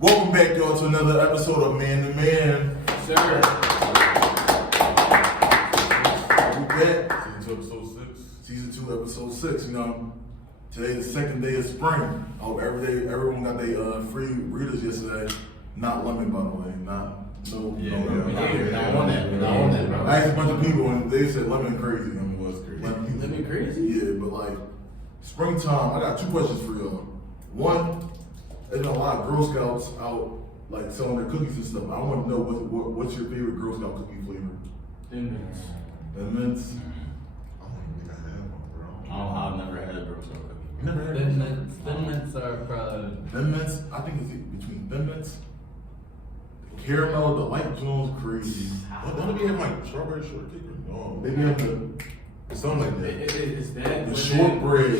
Welcome back, y'all, to another episode of Man to Man. Sir. We back. Season 2, episode 6. Season 2, episode 6. You know, today's the second day of spring. I hope everyone got their free readers yesterday. Not lemon, by the way. Not on that, bro. I asked a bunch of people and they said lemon crazy. Lemon was crazy. Lemon crazy? Yeah, but like springtime. I got 2 questions for y'all. One, there's been a lot of Girl Scouts out like selling their cookies and stuff. I want to know what's your favorite Girl Scout cookie flavor? Thin Mints. Thin Mints. I don't even think I had one, bro. I've never had a Girl Scout cookie. You never had Thin one? Mints. Thin Mints are probably. Thin Mints. I think it's between Thin Mints, caramel, the light Jones, crazy. Don't they have like strawberry shortcake or no? Maybe have It's something like that. It's that. the shortbread.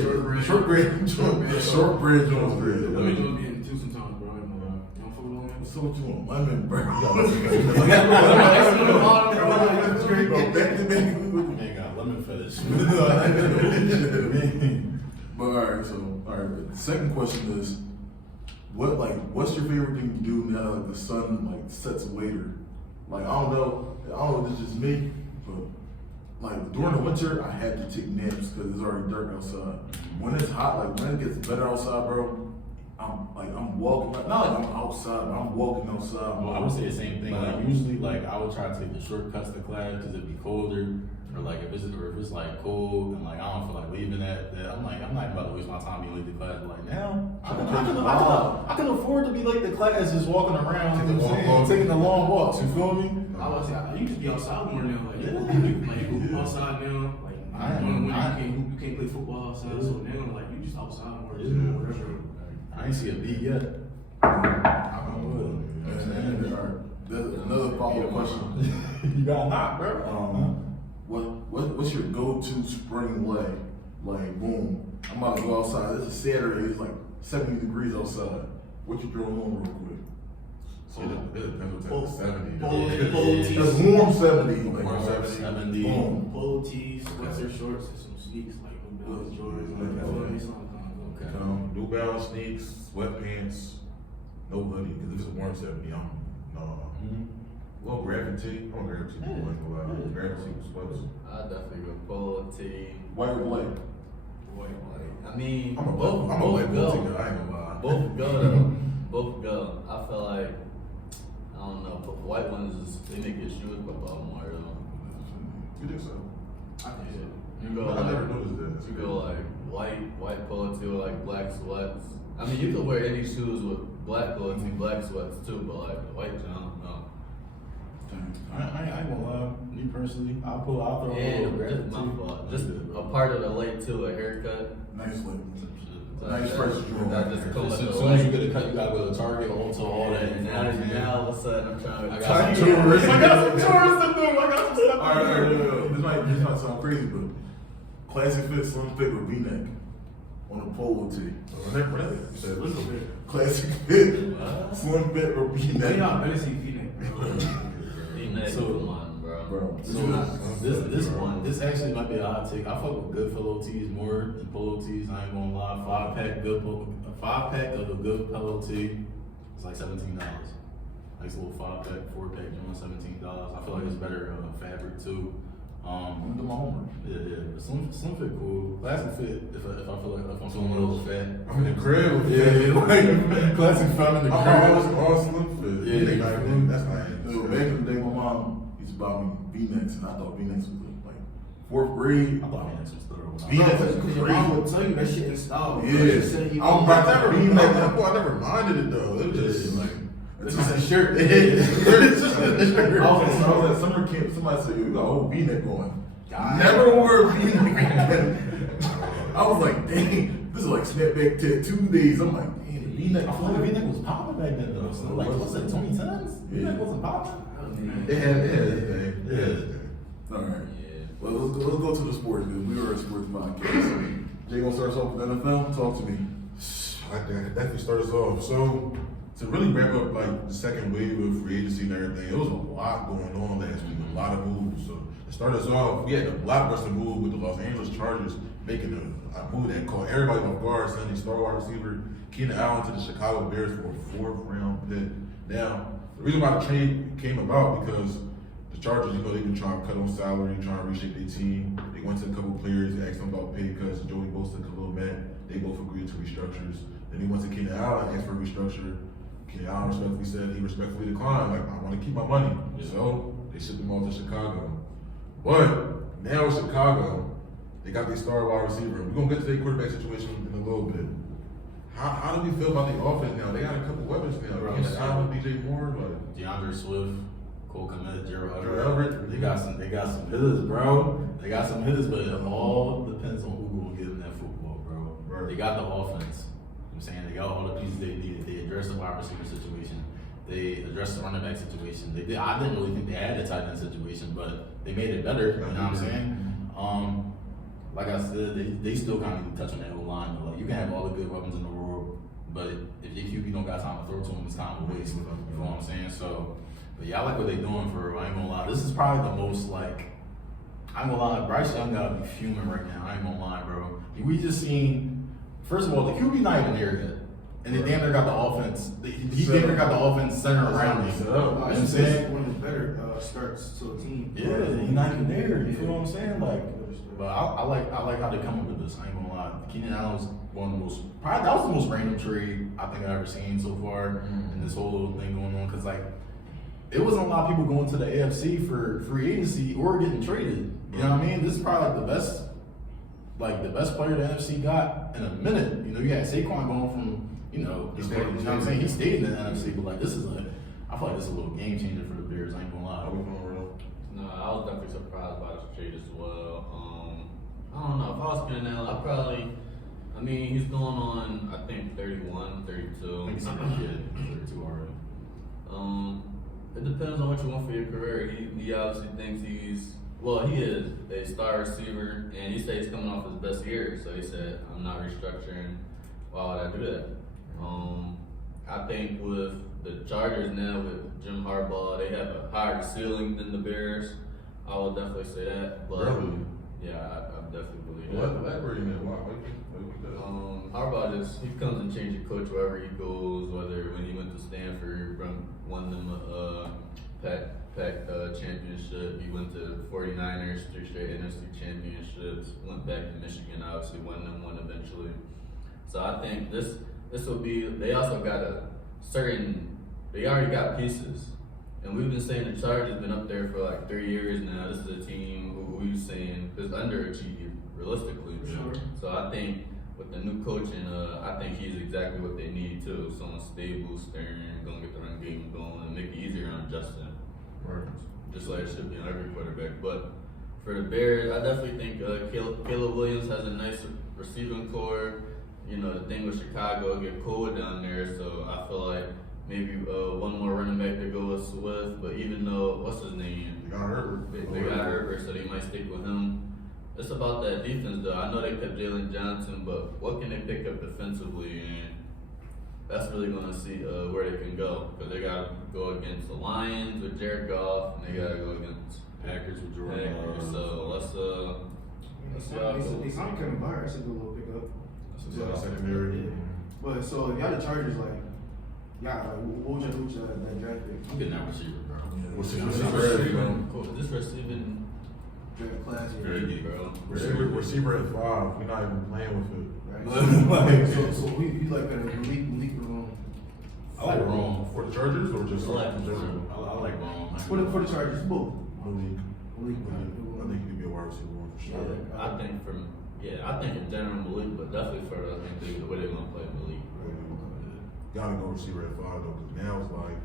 Shortbread Jones. The shortbread Jones. Lemon Jones be in the 2 sometimes, bro. You don't fuck with lemon? What's up with you on lemon, bro? Back to back. Ain't got lemon fetish. But alright, the second question is, what's your favorite thing to do now that the sun like sets later? Like I don't know if this is just me, but like during the winter I had to take naps because it's already dark outside. When it's hot, like when it gets better outside, bro, I'm walking. Not like I'm outside, but I'm walking outside. Well, I would say the same thing. Like usually, like I would try to take the shortcuts to class because it'd be colder, or like if it's like cold and like I don't feel like leaving that I'm like I'm not even about to waste my time being late to class. But like now, I can afford to be late to class just walking around, taking the long walks. You feel me? I was say, you just be outside more now. Like, you hoop outside now. Like, when you can't play football outside, so now, like, you just outside more. I ain't see a beat yet. There's another follow-up question. You got knocked, bro. What's your go-to spring lay? Like, boom, I'm about to go outside. This is Saturday. It's like 70 degrees outside. What you throwing on real quick? So it depends on 70. Polo It's tees. warm 70. Like, Warm 70. Boom. Polo tees, sweatshirt shorts, and some sneaks, like, New Jordans. New Balance sneaks, sweatpants, no hoodie. Because if it's a warm 70, I'm no. Little graphic tee. I'm a graphic tee. Graphic tee with sweats. I definitely go polo tee. White or black? White. I mean, I'm a both white go. tee guy. I ain't gonna lie. Both go though. Both go. I feel like I don't know, but white ones they make your shoes pop out more though. You think so? I think so. You go I like never noticed that. you go like white polo tee with like black sweats. I mean, you can wear any shoes with black polo tee, black sweats too, but like the white jump, no. I ain't gonna lie. Me personally, I'll throw a little Just my fault. Just a part of the late too, a haircut. Nice lip. That Nice fresh draw. That just comes As with soon the as you way. get a cut, you gotta go to Target or to all that. And now all of a sudden I'm trying to. I got some tourists. I got some tourists to do. I got some stuff. Alright. This might sound crazy, but classic fit, slim fit with V-neck on a polo tee. Classic fit, slim fit or V-neck. Y'all better see V-neck, bro. So come on, bro. So this actually might be a hot take. I fuck with good polo tees more than polo tees. I ain't gonna lie. 5-pack of a good polo tee is like $17. Nice little 5-pack, 4-pack joint, $17. I feel like it's better fabric too. I'm doing my homework. Yeah. But slim fit cool. Classic fit if I feel like if I'm feeling a little fat. I'm in the crib. Yeah. Classic fit. I'm in the I'm crib. all slim fit. Yeah. That's not So back in the day, my mom used to buy me V-necks, and I thought V-necks was like 4th grade. I thought that's just thorough. V-necks was Because your mom would tell you that shit in style. Yeah. I never minded it though. It was just like It's just a shirt. it's just a shirt. I was at summer camp. Somebody said, "You got a whole V-neck going." Never wore a V-neck. I was like, "Dang, this is like snapback tattoo days." I'm like, "Damn, the V-neck." I feel like V-neck was popping back then though. So like, what's that, 2010s? V-neck wasn't popping? It had its day. All right. Well, let's go to the sports because we are a sports podcast. Jay gonna start us off with NFL. Talk to me. I definitely start us off. So to really wrap up like the second wave of free agency and everything, it was a lot going on last week, a lot of moves. So to start us off, we had the blockbuster move with the Los Angeles Chargers making a move that caught everybody off guard, sending star wide receiver Keenan Allen to the Chicago Bears for a 4th round pick. Now, the reason why the trade came about because the Chargers, they've been trying to cut on salary, trying to reshape their team. They went to a couple players, asked them about pay cuts. Joey Bosa and Khalil Mack, they both agreed to restructures. Then they went to Keenan Allen, asked for a restructure. Keenan Allen respectfully said he respectfully declined, like, I want to keep my money. So they shipped him off to Chicago. But now in Chicago, they got their star wide receiver. We're going to get to their quarterback situation in a little bit. How do we feel about the offense now? They got a couple weapons now. Keenan Allen, DJ Moore, like DeAndre Swift, Cole Kmet, Darriel. Everett. They got some hitters, bro. They got some hitters, but it all depends on who will give them that football, bro. Right. They got the offense. I'm saying they got all the pieces they needed. They addressed the wide receiver situation. They addressed the running back situation. They did. I didn't really think they had the tight end situation, but they made it better. You know what I'm saying? Like I said, they still kind of need to touch on that whole line. But like, you can have all the good weapons in the world, but if your QB don't got time to throw to him, it's time to waste. You know what I'm saying? So, but yeah, I like what they doing for real. I ain't gonna lie. This is probably the most like. I ain't gonna lie. Bryce Young gotta be fuming right now. I ain't gonna lie, bro. We just seen. First of all, the QB not even there yet. And they damn near got the offense. He damn near got the offense centered around him. You know what I'm saying? One of the better starts to a team. Yeah, he's not even there. You feel what I'm saying? Like, but I like how they come up with this. I ain't gonna lie. Keenan Allen's one of the most. Probably that was the most random trade I think I've ever seen so far in this whole little thing going on. Cause like, it wasn't a lot of people going to the AFC for free agency or getting traded. You know what I mean? This is probably like the best player the NFC got in a minute. You know, you had Saquon going from. You know what I'm saying? He stayed in the NFC, but like I feel like this is a little game changer for the Bears. I ain't gonna lie. Are we going real? No, I was definitely surprised by this trade as well. I don't know. If I was Keenan Allen, I mean, he's going on, I think, 31, 32. I think he's a kid, 32 already. It depends on what you want for your career. He obviously thinks he is a star receiver, and he said he's coming off his best year. So he said, I'm not restructuring. Why would I do that? I think with the Chargers now, with Jim Harbaugh, they have a higher ceiling than the Bears. I would definitely say that. But Really? yeah, I definitely believe that. Elaborate on that. Why? Harbaugh he comes and changes coach wherever he goes. Whether when he went to Stanford, won them a Pac championship. He went to 49ers, 3 straight NFC championships. Went back to Michigan, obviously won them one eventually. So I think this will be. They also got they already got pieces, and we've been saying the Chargers been up there for like 3 years now. This is a team who we've saying is underachieved realistically. Sure. So I think with the new coaching, I think he's exactly what they need too. Someone stable, stern, gonna get the run game going, and make it easier on Justin. Right. Just like it should be on every quarterback. But for the Bears, I definitely think Caleb Williams has a nice receiving core. You know, the thing with Chicago, it get cold down there, so I feel like maybe one more running back to go with Swift. But even though, what's his name? They got Herbert. They got Herbert, so they might stick with him. It's about that defense, though. I know they kept Jalen Johnson, but what can they pick up defensively? And that's really going to see where they can go. Because they got to go against the Lions with Jared Goff, and they got to go against Packers with Jordan. So let's see how it goes. They signed Kevin Byard. That's a good little pickup. Secondary. But so if y'all the Chargers, what would you do with that draft pick? I'm getting that receiver, bro. What's This receiving Draft class, Very deep, bro. Receiver at 5. We're not even playing with it. Right. So who you like better, Malik or Rome? I like Rome. For the Chargers or just I like in general? I like Rome. For the Chargers, both. Malik. Malik. I think he could be a wide receiver one for sure. I think in general Malik, but definitely for I think the way they're gonna play Malik. Gotta go receiver at 5 though, because now it's like,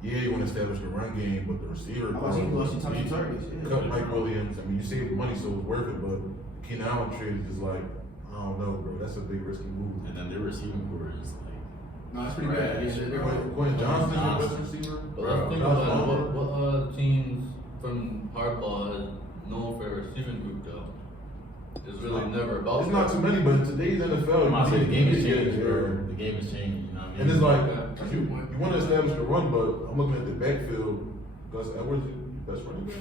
yeah, you want to establish the run game, but the receiver. I was he touching targets. Cut Mike Williams. I mean, you save money, so it's worth it. But Keenan Allen trade is just like, I don't know, bro. That's a big risky move. And then their receiving core is like. No, it's pretty bad. Yeah, Quentin Johnson is your best receiver. But let's think about what teams from Harbaugh is known for a receiving group though. It's really never about. It's not too many, but in today's NFL, I'm not saying the game has changed, yeah. bro. The game has changed. You know what I mean? And it's like you want to establish the run, but I'm looking at the backfield. Gus Edwards, best running back.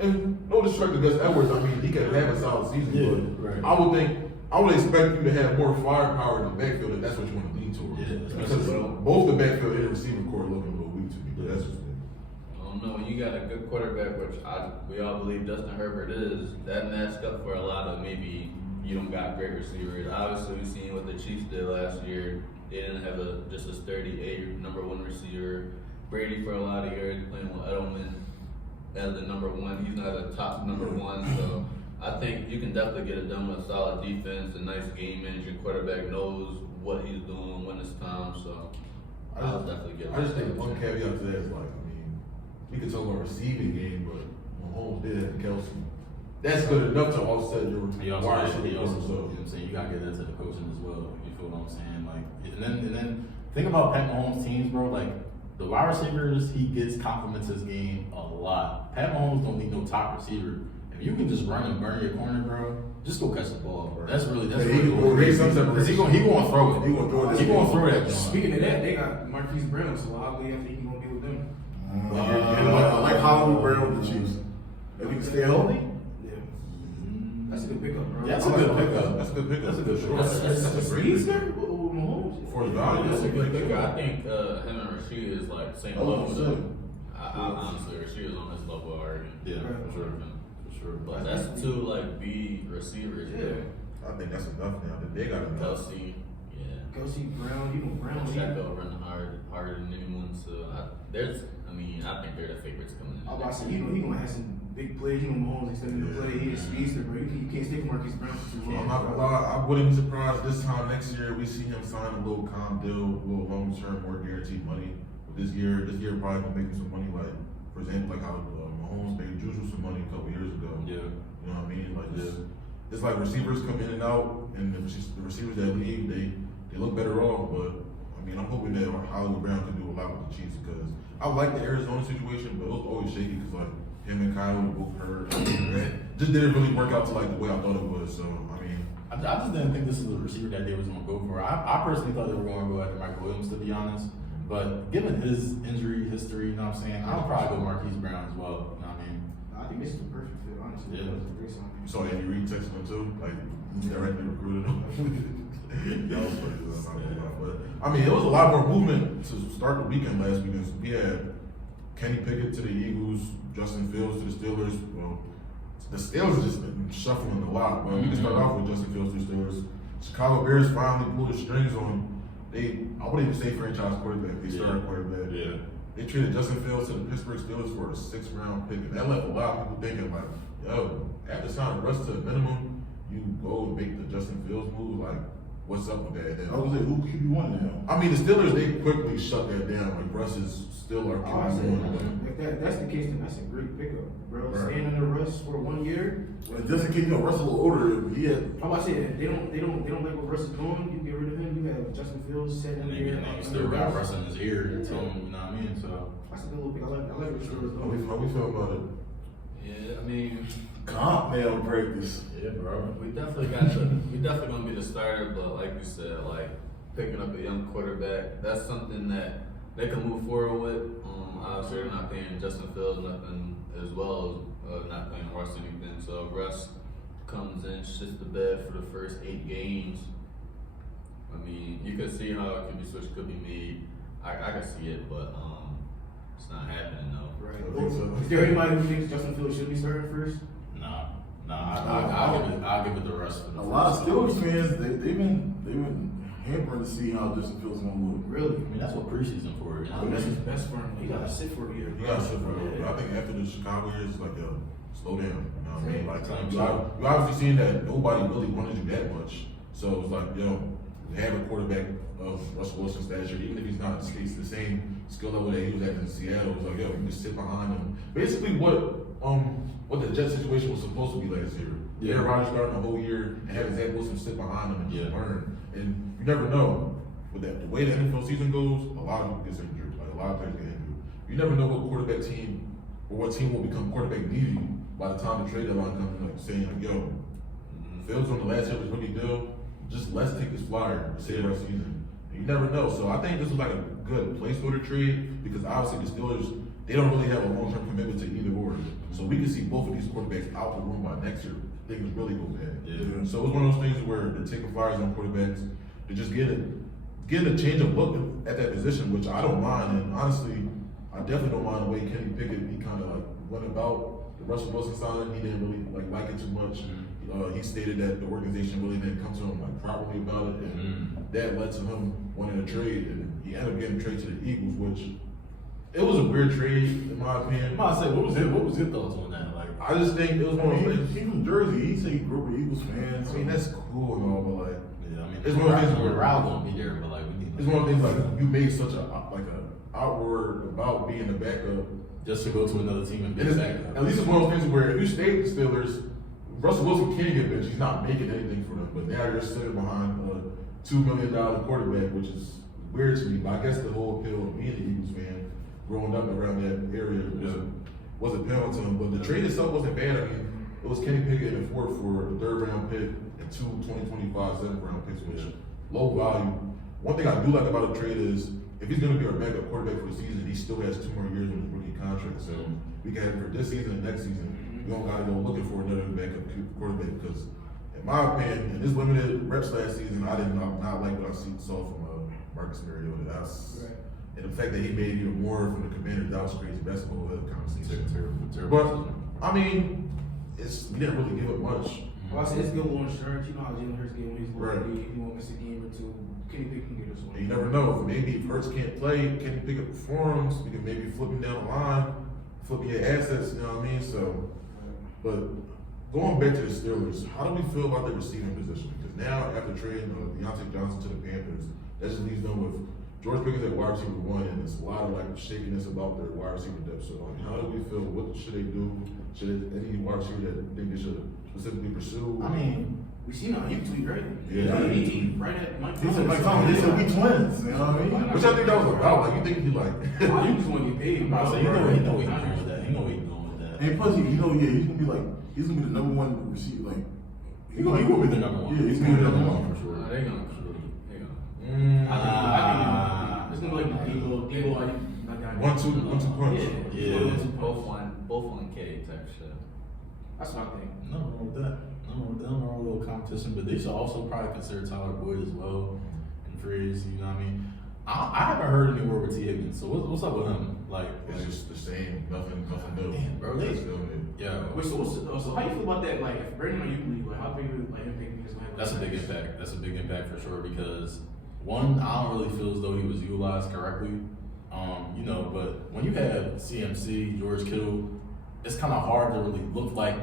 And no disrespect to Gus Edwards, I mean he can have a solid season, Yeah, but right. I would think I would expect you to have more firepower in the backfield, and that's what you want to lean towards. Yeah, because both the backfield and the receiver core looking a little weak to me, but that's just me. I don't know. When you got a good quarterback, which we all believe Justin Herbert is, that masked up for a lot of maybe you don't got great receivers. Obviously, we've seen what the Chiefs did last year. They didn't have just a sturdy number one receiver. Brady for a lot of years playing with Edelman as the number one. He's not a top number one, so I think you can definitely get it done with a solid defense, a nice game management quarterback knows what he's doing when it's time. So I'll definitely get it. I just think one caveat to that is like, I mean, we could talk about receiving game, but Mahomes did have Kelsey. That's good enough to offset your He also, wide you know receiver. what I'm saying? You gotta get that to the coaching as well. You feel what I'm saying? Like, and then think about Pat Mahomes' teams, bro. Like the wide receivers, he gets compliments his game a lot. Pat Mahomes don't need no top receiver. If you can just run and burn your corner, bro, just go catch the ball, bro. That's really Yeah, he can go raise some because he gonna throw it. He gonna throw it. He gonna throw that. Speaking of that, they got Marquise Brown, so obviously I think he's gonna be with them. I like Hollywood Brown with the Chiefs. If he can stay healthy. Yeah. That's a good pickup, bro. That's a good pickup. That's a good pickup. That's a good Sure. pickup. That's a great Speedster pickup. with Mahomes. For his value, That's a good pickup. pickup. I think him and Rashid is like same Oh, level. sure. Though. I honestly, Rashid is on this level already. Yeah, for sure. For sure. But that's two like B receivers. Yeah. I think that's enough now. They got enough. Kelsey, yeah. Kelsey Brown, you know Brown. Pacheco running harder than anyone. So I think they're the favorites coming in. I'm about to say, he gonna have some big plays. You know Mahomes extending the play. He's a speedster, bro. You can't stick Marquise Brown for too long. I'm not gonna lie, I wouldn't be surprised this time next year we see him sign a little calm deal, a little long term, more guaranteed money. But this year probably gonna make him some money. Like for example, like how Mahomes made Juju some money a couple years ago. Yeah. You know what I mean? Like this, it's like receivers come in and out, and the receivers that leave, they look better off. But I mean, I'm hoping that Hollywood Brown can do a lot with the Chiefs because I like the Arizona situation, but it was always shaky because like him and Kyle were both hurt. Just didn't really work out to like the way I thought it would. So I mean, I just didn't think this is the receiver that they was going to go for. I personally thought they were going to go after Michael Williams, to be honest. But given his injury history, you know what I'm saying, I'll probably go Marquise Brown as well. You know what I mean? I think this is the perfect fit, honestly. Yeah. That was a great sign. you saw Andy Reid texting him too, like directly recruited him. That was funny. I'm not gonna lie. But I mean, it was a lot more movement to start the weekend last weekend. We had Kenny Pickett to the Eagles, Justin Fields to the Steelers. Well, the Steelers have just been shuffling a lot. But we can start off with Justin Fields to the Steelers. Chicago Bears finally pulled the strings on. I wouldn't even say franchise quarterback. They started quarterback. Yeah. They traded Justin Fields to the Pittsburgh Steelers for a 6th round pick, and that left a lot of people thinking like, yo, after signing Russ to a minimum, you go and make the Justin Fields move. Like, what's up with that? I was like, who QB1 now? I mean, the Steelers, they quickly shut that down. Like, Russ is still our Oh, I said, QB1. if that's the case, then that's a great pickup, bro. Right. Staying under Russ for 1 year. And just in case, you know, Russell a little older, but he had. I'm about to say, if they don't like what Russ is doing, you get rid of him. You have Justin Fields setting And here. then you still got Russ in his ear and tell him, you know what I mean? So, That's a good little pick. I like what the Steelers How doing. we feel about it? Yeah, I mean, Comp man practice. yeah, bro. we definitely gonna be the starter, but like you said, like picking up a young quarterback, that's something that they can move forward with. Obviously, they're not paying Justin Fields nothing as well as not paying Russ anything. So if Russ comes in, shits the bed for the first 8 games. I mean, you could see how it could be switched, could be made. I can see it, but it's not happening though. Right. I think so. Is there anybody who thinks Justin Fields should be starting first? I'll give it the rest for the A lot of first Steelers time. fans, they've been hampering to see how Justin Fields gonna look. Really? I mean, that's what preseason for. You know? I mean, that's his best for him. He got to sit for a year. You gotta sit for it. I think after the Chicago years, it's like, yo, slow down. You know what I mean? Like, you obviously seen that nobody really wanted you that much. So it's like, yo, have a quarterback of Russell Wilson's stature, even if he's not the same skill level that he was at in Seattle. It's like, yo, you can sit behind him. Basically, what the Jets situation was supposed to be last year. Yeah. Aaron Rodgers starting the whole year and having Zach Wilson sit behind him and just Yeah. learn. And you never know. With that, the way the NFL season goes, a lot of people get injured. Like a lot of players get injured. You never know what quarterback team or what team will become quarterback needy by the time the trade deadline comes. Like saying, like, yo, Fields on the last year of his rookie deal, just let's take this flyer and save our season. And you never know. So I think this was like a good placeholder trade because obviously the Steelers, they don't really have a long-term commitment to either or. So we can see both of these quarterbacks out the room by next year. things really go bad. Yeah. So it's one of those things where they're taking flyers on quarterbacks to just get a change of look at that position, which I don't mind. And honestly, I definitely don't mind the way Kenny Pickett, he kind of like went about the Russell Wilson signing. He didn't really like it too much. He stated that the organization really didn't come to him like properly about it, and that led to him wanting a trade. And he ended up getting traded to the Eagles, which it was a weird trade in my opinion. I'm about to say, what was your thoughts on that? Like, I just think it was one of those things. He from Jersey. He said he grew up a Eagles fan. I mean, that's cool and all, but like, yeah, I mean, it's one of those things where Raul gonna be there, but like, we need it's one of those things like you made such a outward about being the backup. just to go to another team and be And back. at least it's one of those things where if you stay with the Steelers, Russell Wilson can get benched. He's not making anything for them, but now you're sitting behind a $2 million quarterback, which is weird to me. But I guess the whole appeal of being an Eagles fan, growing up around that area, was appealing to him. But the trade itself wasn't bad. I mean, it was Kenny Pickett and Ford for a 3rd round pick and 2 2025 7th round picks, which low value. One thing I do like about a trade is if he's going to be our backup quarterback for the season, he still has 2 more years on his rookie contract. So we can have him for this season and next season. We don't got to go looking for another backup quarterback because, in my opinion, in his limited reps last season, I did not like what I saw from Marcus Mariota. And the fact that he made even more from the Commanders, that was crazy basketball conversation. Terrible. But I mean, we didn't really give up much. Well, I said it's good on insurance. You know how Jalen Hurts get when he's Right. going to be. If he won't miss a game or two, Kenny Pickett can get us one. You never know. Maybe if Hurts can't play, Kenny Pickett performs. We can maybe flip him down the line, flip your assets. You know what I mean? So, but going back to the Steelers, how do we feel about the receiving position? Because now after trading Deontay Johnson to the Panthers, that just leaves them with George Pickens at wide receiver 1, and there's a lot of like shakiness about their wide receiver depth. So, how do we feel? What should they do? Should any wide receiver that think they should specifically pursue? I mean, We seen on YouTube, right? Yeah. He right at Mike He said, Tomlin. they said we twins. You know what I mean? Which I think that was about. Like, you think he like? You just want to get paid, I bro. say, you know he going with that. He know he going with that. And plus, he's gonna be the number 1 receiver. Like, He gonna be the number 1. Yeah, he's gonna be the number 1 for sure. They gonna. It's gonna be like Debo, like that. 1-2 punch. Yeah. Both on K type shit. That's what I think. Nothing wrong with that. Nothing wrong with a little competition, but they should also probably consider Tyler Boyd as well in free agency. You know what I mean? I haven't heard any word with T. Higgins. So what's up with him? Like, It's just the same. Nothing new. Man, bro, That's still new. yeah. Wait, so how you feel about that? Like, if Brandon or you believe, like, how big of like impact is like? That's a big impact. That's a big impact for sure because one, I don't really feel as though he was utilized correctly. You know, but when you have CMC, George Kittle, it's kind of hard to really look like.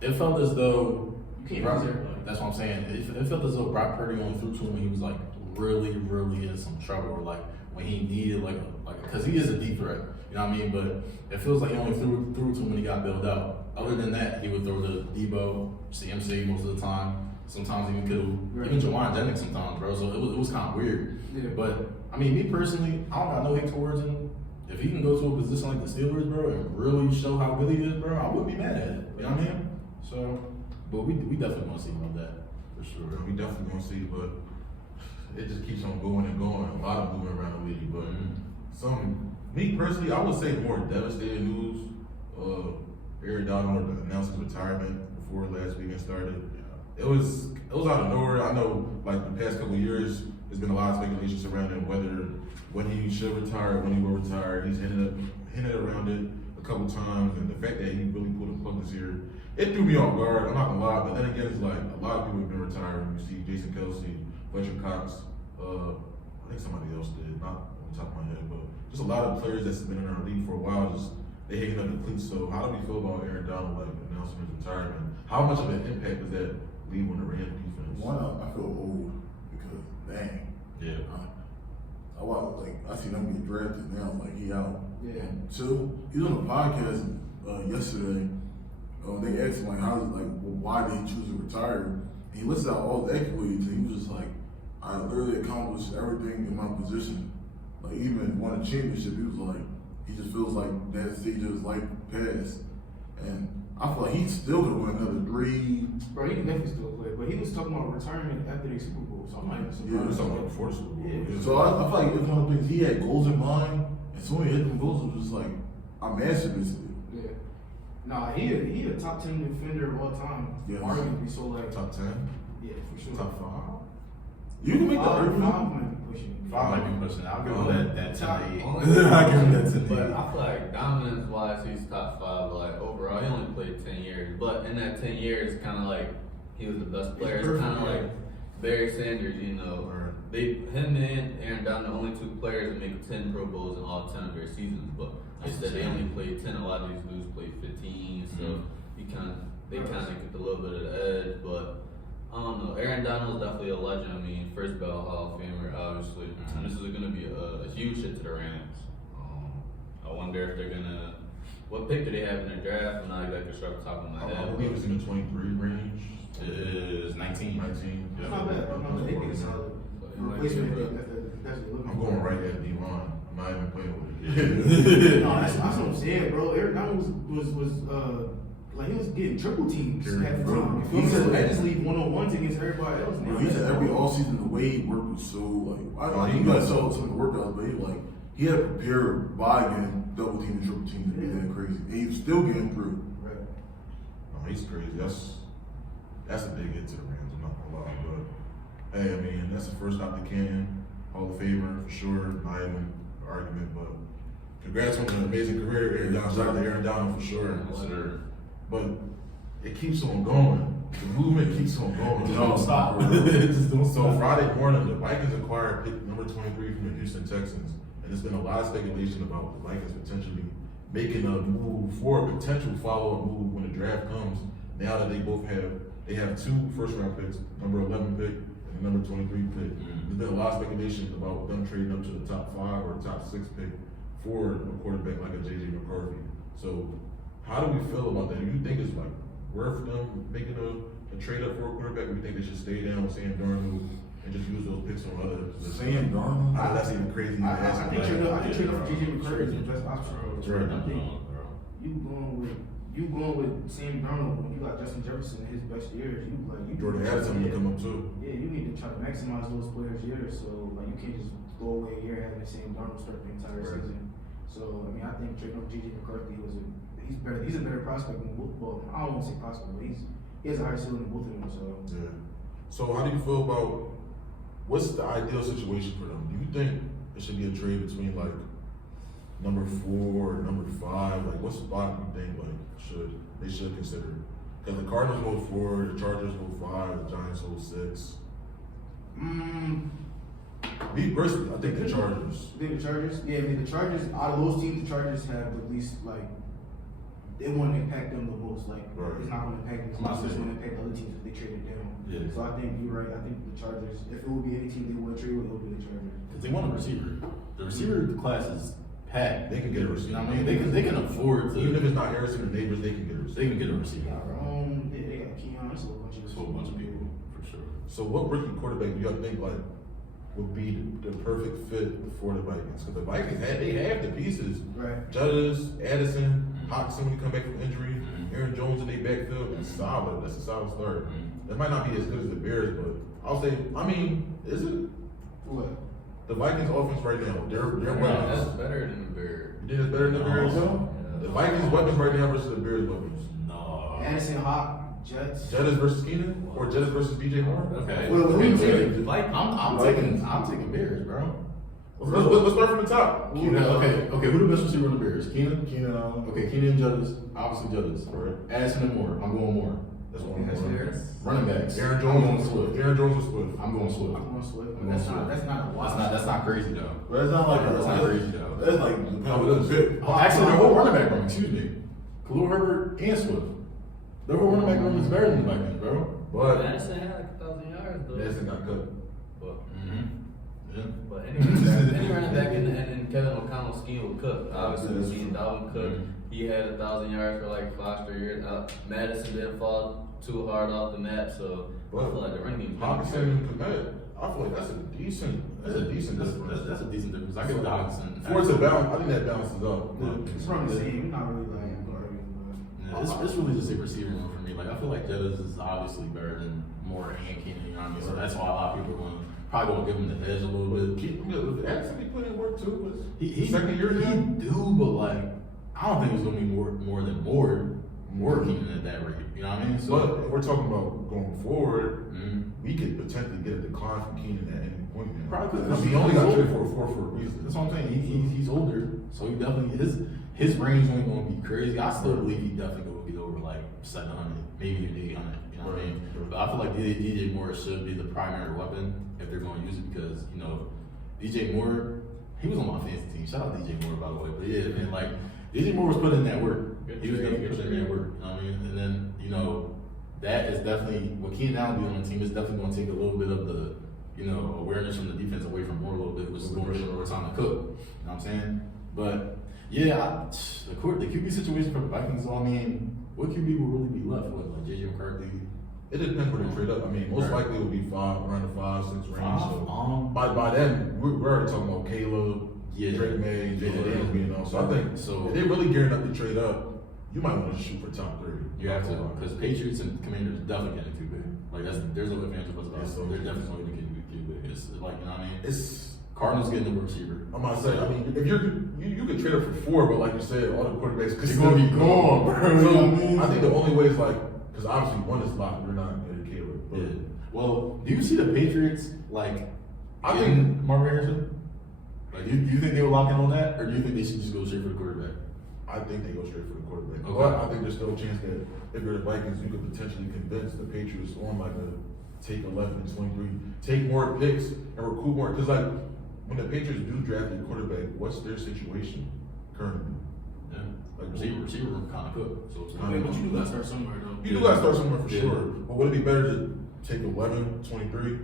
It felt as though You can't Brock, use everybody. that's what I'm saying. It felt as though Brock Purdy only threw to him when he was like really in some trouble, or like when he needed like because he is a deep threat. You know what I mean? But it feels like he only threw to him when he got bailed out. Other than that, he would throw to Debo, CMC most of the time. Sometimes even Kittle, even Jawan Jennings sometimes, bro. So it was kind of weird. Yeah. But I mean, me personally, I don't got no hate towards him. If he can go to a position like the Steelers, bro, and really show how good he is, bro, I wouldn't be mad at it. You know what I mean? So, but we definitely want to see more of that for sure. We definitely gonna see, but it just keeps on going and going. A lot of moving around the league, but me personally, I would say more devastating news. Aaron Donald announced his retirement before last weekend started. It was out of nowhere. I know, like the past couple of years, there's been a lot of speculation surrounding when he should retire, when he will retire. He's hinted around it a couple times, and the fact that he really pulled a plug this year, it threw me off guard. I'm not gonna lie, but then again, it's like a lot of people have been retiring. You see Jason Kelsey, Fletcher Cox, I think somebody else did, not on the top of my head, but just a lot of players that's been in our league for a while, they hanging up the cleats. So how do we feel about Aaron Donald announcing his retirement? How much of an impact does that leave on the Rams defense? One, I feel old because dang. Yeah. I see them get drafted now. Like he out. Yeah. 2, he's on a podcast yesterday. They asked him why did he choose to retire? And he listed out all the accolades, and he was just like, I literally accomplished everything in my position. Like even won a championship. He was like, he just feels like that stage of his life passed, and I feel like he still could win another 3. Bro, he can definitely still play, but he was talking about retirement after the Super Bowl, so I'm not even Yeah, surprised. it's something before the Super Bowl. Yeah. So I feel like it's one of the things he had goals in mind, and so when he hit them goals, it was just like I mastered this. Yeah. Nah, he a top 10 defender of all time. Yes. Arguably, so like Top 10? yeah, for sure. Top 5? You can make that Five argument. might be pushing. Five might be pushing. I'll give him that 10 Top- to 8. Only- I'll give him that 10 to 8. But I feel like dominance wise, he's top 5. But like overall, he only played 10 years. But in that 10 years, kind of like he was the best player. It's kind of like Barry Sanders, you know. Him and Aaron Donald, the only 2 players that make 10 Pro Bowls in all 10 of their seasons. But instead, they only played 10. A lot of these dudes played 15. So they kind of get a little bit of the edge. But I don't know. Aaron Donald is definitely a legend. I mean, first ballot Hall of Famer, obviously. And this is going to be a huge hit to the Rams. I wonder if they're gonna. What pick do they have in their draft? I'm not exactly sure off the top of my I head. believe it's in the 23 range. It is 19. 19. It's not bad. They get a solid replacement. That's what I'm going right at D-line. I'm not even playing with it. No, that's what I'm saying, bro. Eric Donald was like he was getting triple teams half the time. If he said I just leave 1-on-1s against everybody else. Bro, he said every all season the way he worked was so like I think you guys saw some of the workouts, but he had to prepare by getting double team and triple team to be that crazy. And he was still getting through. Right. No, he's crazy. That's a big hit to the Rams. I'm not gonna lie, but hey, I mean that's the first out the Canton Hall of Famer for sure. Not even an argument, but congrats on an amazing career, Aaron Donald. Shout out to Aaron Donald for sure. But it keeps on going. The movement keeps on going. Don't stop. Just don't So stop. Friday morning, the Vikings acquired pick number 23 from the Houston Texans, and there's been a lot of speculation about the Vikings potentially making a move for a potential follow-up move when the draft comes. Now that they have 2 first-round picks, number 11 pick and the number 23 pick. There's been a lot of speculation about them trading up to the top 5 or top 6 pick for a quarterback like a JJ McCarthy. So how do we feel about that? Do you think it's like worth them making a trade up for a quarterback, or do you think they should stay down with Sam Darnold and just use those picks on others? Sam Darnold. That's even crazy. I think trade up for JJ McCarthy is the best option. Right. I think you going with Sam Darnold when you got Justin Jefferson in his best years. Jordan Addison will come up too. Yeah, you need to try to maximize those players' years. So like you can't just go away a year having the same Darnold start the entire season. So I mean, I think trading up JJ McCarthy he's better. He's a better prospect than both. Well, I don't want to say prospect, but he has a higher ceiling than both of them. So Yeah. So how do you feel about what's the ideal situation for them? Do you think it should be a trade between like number 4 or number 5? Like what spot do you think like they should consider? Because the Cardinals go 4, the Chargers go 5, the Giants go 6. Me personally, I think the Chargers. You think the Chargers? Yeah, I mean the Chargers. Out of those teams, the Chargers have the least like. They want to impact them the most. Like it's not going to impact them as much. It's going to impact other teams if they trade it down. Yeah. So I think you're right. I think the Chargers. If it would be any team they want to trade with, it would be the Chargers. Because they want a receiver. The receiver class is packed. They can get a receiver. You know what I mean? They can afford to. Even if it's not Harrison or Neighbors, they can get a receiver. They can get a receiver. They got Keon. That's a whole bunch of. It's a whole bunch of people for sure. So what rookie quarterback do y'all think like would be the perfect fit for the Vikings? Because the Vikings have the pieces. Right. Judges, Addison, Hawkinson when he come back from injury, Aaron Jones in their backfield, it's solid. That's a solid start. That might not be as good as the Bears, but I'll say, is it? What? The Vikings offense right now, their That's weapons. better than the Bears. You think it's better than the Bears? No. The Vikings weapons right now versus the Bears weapons. No. Addison, Hawk, Jets. Jettis versus Keenan or Jettis versus DJ Moore? Okay. Well, who you taking? I'm taking Bears, bro. Let's start from the top. Okay. Who the best receiver on the Bears? Keenan. Okay. Keenan and Judges. Obviously Judges. Right. Addison and Moore. I'm going Moore. That's one. Running backs. Aaron I'm going Jones. Swift. Aaron Jones and Swift. I'm going Swift. I'm going Swift. I'm going That's Swift. not a watch. That's not crazy though. But it's not like That's not crazy though. That's like Actually, their whole running back room. Excuse me. Khalil Herbert and Swift. Their whole running back room is better than the Vikings, bro. But Madison had like 1,000 yards though. Madison got cut. But any running back in Kevin O'Connell's scheme would cook. Obviously, that's seeing true. Dalvin Cook, he had 1,000 yards for like 5 straight years. Madison didn't fall too hard off the map, so I feel like the running game. Hawkinson and Komet, I feel like that's a decent difference. That's a decent difference. I give the Hawkinson. For it to balance, I think that balances up. It's from the same. You're not really like. It's really just a receiver room for me. Like I feel like Jettas is obviously better than Moore and Keenan. You know what I mean? So that's why a lot of people are probably going to give him the edge a little bit. Addison, he put in work too. But He second year he now. do, but like I don't think it's going to be more than Moore. more Keenan at that rate. You know what I mean? So, But if we're talking about going forward, mhm. we could potentially get a decline from Keenan at any point now. Probably I because mean, he only got traded for a 4 for a reason. That's what I'm saying. He's older, so he definitely his range ain't gonna be crazy. I still believe he definitely gonna get over like 700, maybe even 800. You know what I mean? Right. But I feel like DJ Moore should be the primary weapon if they're going to use it because you know DJ Moore, he was on my fantasy team. Shout out DJ Moore by the way. But yeah, man, like DJ Moore was putting in that work. He was definitely putting in that work. You know what I mean? And then you know that is definitely what Keenan Allen doing on the team is definitely going to take a little bit of the awareness from the defense away from Moore a little bit, which is going to give more time to cook. You know what I'm saying? But yeah, the QB situation for the Vikings. So I mean, what QB will really be left with like JJ McCarthy? It depends where they trade up. I mean, most Right. likely it will be around the 5-6 range. So Five? by then, we're already talking about Caleb, Yeah. Drake May, Jalen Daniels being on. So I think So- if they're really gearing up to trade up, you might want to shoot for top 30. You have to, because Patriots and Commanders definitely getting too big. Like there's no advantage of us about Yeah, so- it. They're definitely going to get too big. It's like you know what I mean. It's Cardinals getting the receiver. I'm about to say, I mean, if you could trade up for 4, but like you said, all the quarterbacks could They're still gonna be be gone, gone, bro. bro. So You know what I mean? I think the only way is like, because obviously one is locked, we're not getting Caleb. But Yeah. Well, do you see the Patriots like? I getting Marvin Harrison. Like, do you think they will lock in on that, or do you think they should just go straight for the quarterback? I think they go straight for the quarterback. Okay. But I think there's still a chance that if you're the Vikings, you could potentially convince the Patriots on like a take 11 and 23, take more picks and recruit more. Because like when the Patriots do draft a quarterback, what's their situation currently? Yeah. Like Receiver room kind of cooked. So it's I mean, but you do gotta start somewhere though. You do gotta start somewhere for Yeah. sure. But would it be better to take 11, 23?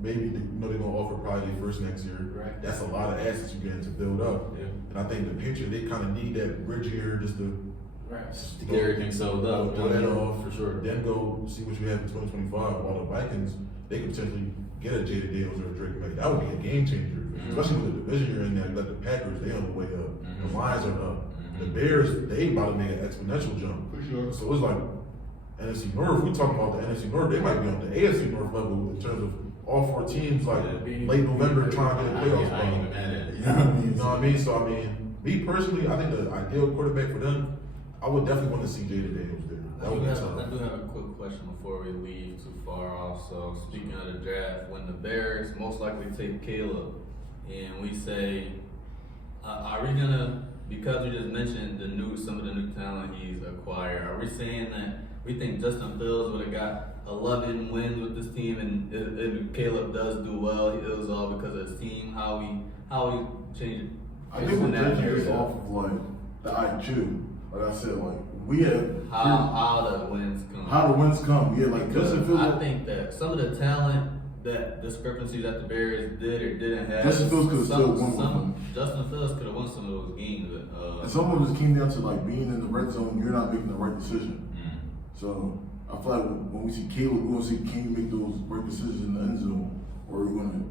Maybe they're gonna offer probably their first next year. Right. That's a lot of assets you're getting to build up. Yeah. And I think the Patriots, they kind of need that bridge year just to Right. to get everything settled up. throw that off for sure. Then go see what you have in 2025. While the Vikings, they could potentially get a Jada Daniels or a Drake May. That would be a game changer, especially with the division you're in now. You got the Packers, they on the way up. The Lions are up. The Bears, they about to make an exponential jump. For sure. So it's like NFC North. We talking about the NFC North. They might be on the AFC North level in terms of all 4 teams, like late November trying to get a playoff I ain't even mad at it. You know what I mean? So I mean, me personally, I think the ideal quarterback for them, I would definitely want to see Jada Daniels there. That would be I tough. do have a quick question before we leave too far off. So speaking of the draft, when the Bears most likely take Caleb, and we say, are we gonna, because we just mentioned some of the new talent he's acquired, are we saying that we think Justin Fields would have got 11 wins with this team, and if Caleb does do well, it was all because of his team, how he changed it? I think we're judging this off of like the IQ. Like I said, like we have How the wins come. how the wins come. Yeah, like Justin Fields. I think that some of the talent that discrepancies that the Bears did or didn't have. Justin Fields could've still won with them. Justin Fields could have won some of those games. And some of it came down to like being in the red zone. You're not making the right decision. So I feel like when we see Caleb, we're gonna see can you make those right decisions in the end zone, or are we gonna?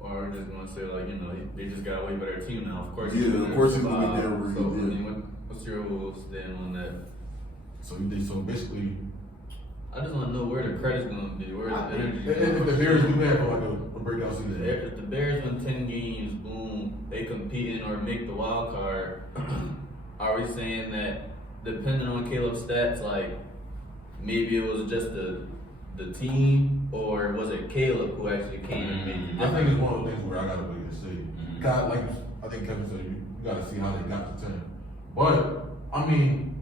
Or we're just gonna say like they just got a way better team now. Of course. Yeah, of course he's gonna be there where So he I did. mean, what's your stand on that? So basically, I just want to know where the credit's gonna be. Where the energy? if the Bears do have like a breakout season, If the Bears win 10 games, boom, they compete in or make the wild card. Are we saying that depending on Caleb's stats, like maybe it was just the team, or was it Caleb who actually came and made the I think difference? it's one of those things where I gotta wait and see. God, like I think Kevin said, you gotta see how they got to 10. But I mean,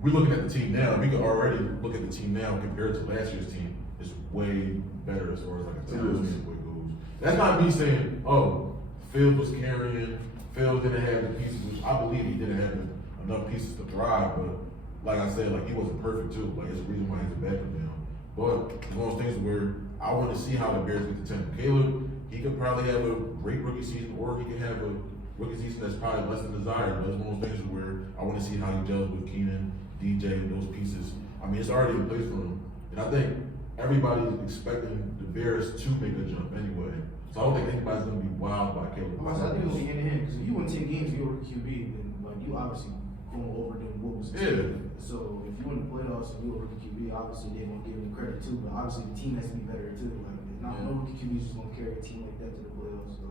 we're looking at the team now. We can already look at the team now compared to last year's team. It's way better as far as like a talent standpoint goes. That's not me saying, oh, Fields was carrying, Fields didn't have the pieces, which I believe he didn't have enough pieces to thrive. But like I said, like he wasn't perfect too. Like it's a reason why he's a backup now. But it's one of those things where I want to see how the Bears get to 10. Caleb, he could probably have a great rookie season, or he could have a rookie season that's probably less than desired. But it's one of those things where I want to see how he gels with Keenan, DJ, and those pieces. I mean, it's already in place for him. And I think everybody's expecting the Bears to make a jump anyway. So I don't think anybody's going to be wild by Caleb. I think it'll be hand in hand because if you win 10 games, you're a QB, then like you obviously going over doing what was expected. Yeah. So if you win the playoffs and you're a rookie QB, obviously they're gonna give you credit too. But obviously the team has to be better too. Like no rookie QB is just gonna carry a team like that to the playoffs. So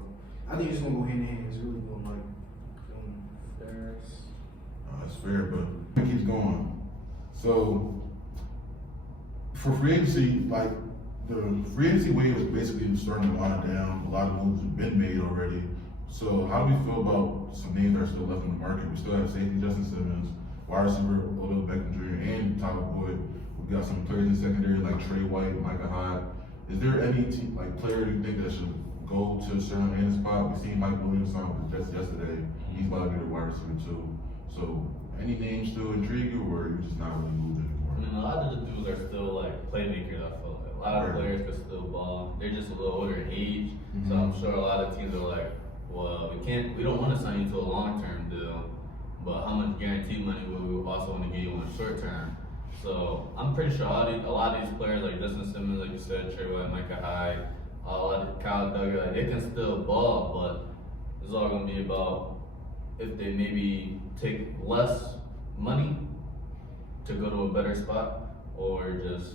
I think it's gonna go hand in hand. It's really going like. That's fair, but it keeps going. So for free agency, like the free agency wave is basically starting to wind down. A lot of moves have been made already. So how do we feel about some names that are still left in the market? We still have safety Justin Simmons, wide receiver Odell Beckham Jr. and Tyler Boyd. We got some players in secondary like Trey White, Micah Hyde. Is there any player you think that should go to a certain landing spot? We seen Mike Williams sign with the Jets yesterday. He's about to be the wide receiver too. So any names still intrigue you, or you're just not really moved anymore? I mean, a lot of the dudes are still like playmakers. I feel like a lot of players can still ball. They're just a little older in age, so I'm sure a lot of teams are like, well, we don't want to sign you to a long-term deal, but how much guaranteed money will we also want to give you on short term? So I'm pretty sure a lot of these players like Justin Simmons, like you said, Trey White, Micah Hyde, a lot of Kyle Duggar, like they can still ball, but it's all gonna be about if they maybe take less money to go to a better spot, or just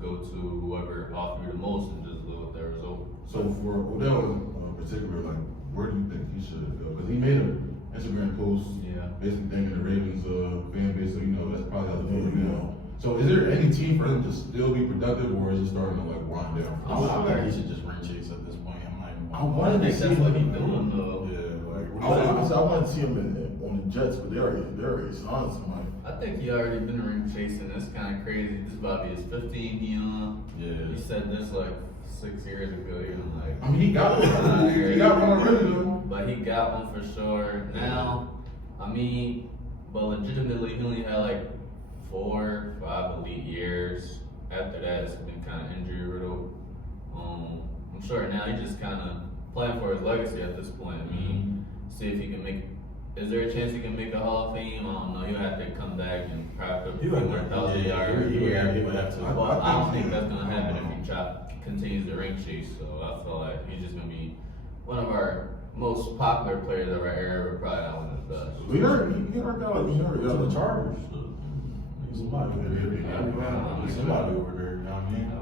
go to whoever offer you the most and just go with their result. So for Odell in particular, like where do you think he should go? Because he made an Instagram post, basically thanking the Ravens fan base. So that's probably how they feel now. So is there any team for him to still be productive, or is it starting to like wind down? I think he should just ring chase at this point. I'm not even. I wanted to see That's what him. he's doing though. I wanted to see him on the Jets, but they already signed somebody. I think he already been ring chasing. That's kind of crazy. This is about to be his 15th year. Yeah. He said this like 6 years ago. He was like, I mean, he got one. He got one already though. but he got one for sure. Now, I mean, but legitimately, he only had like 4, 5 elite years. After that, it's been kind of injury riddled. I'm sure now he's just kind of playing for his legacy at this point. I mean, see if he can make. Is there a chance he can make a Hall of Fame? I don't know. He'll have to come back and probably put He would 1,000 yards. He would have to. But I don't think that's gonna happen if he continues the ring chase. So I feel like he's just gonna be one of our most popular players of our era, but probably not one of the best. He hurt To the Chargers. Somebody over there. Yeah. Somebody over there. You know what I mean?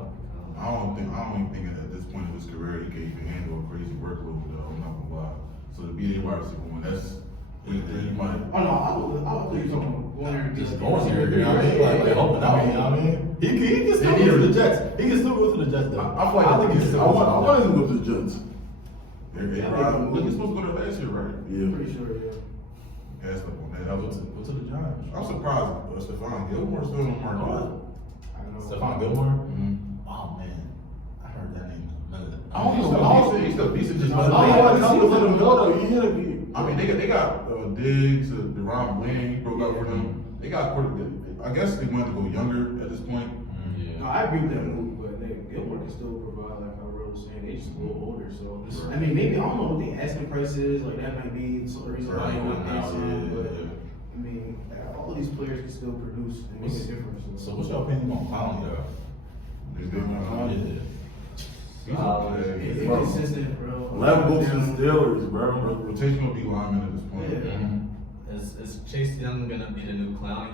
I don't even think at this point of his career he can even handle a crazy workload though. I'm not gonna lie. So to be a wide receiver one, that's you might. Oh no, I think you're talking about going there and Just going there, you know what I mean? Like helping out, you know what I mean? He can still They need go to a- the Jets. He can still go to the Jets though. I feel like I think he's still. I wanted him to go to the Jets. Look, he's supposed to go there last year, right? I'm pretty sure, yeah. Gas up on that. Go to the Giants. I'm surprised Stephon Gilmore's still on the market. I don't know. Stephon Gilmore? Mm-hmm. Oh man, I heard that name in a minute. I don't know. He's still decent. Just I wanted to let him go though. He hit it. I mean, they got Diggs, Deron Wayne, he broke out for them. They got quarterback. I guess they wanted to go younger at this point. No, I agree with that move, but Gilmore can still provide, like how Rose was saying, they just a little older. So, Right. I mean, maybe, I don't know what the asking price is, like that might be some reason why you want to sign, but I mean, all of these players can still produce and make a difference. So what's your opinion on Clowney though? They did my Yeah. He's okay. It's inconsistent, bro. 11 books in Steelers, bro. Rotational D lineman at this point. Yeah. Mhm. Is Chase Young gonna be the new Clowney?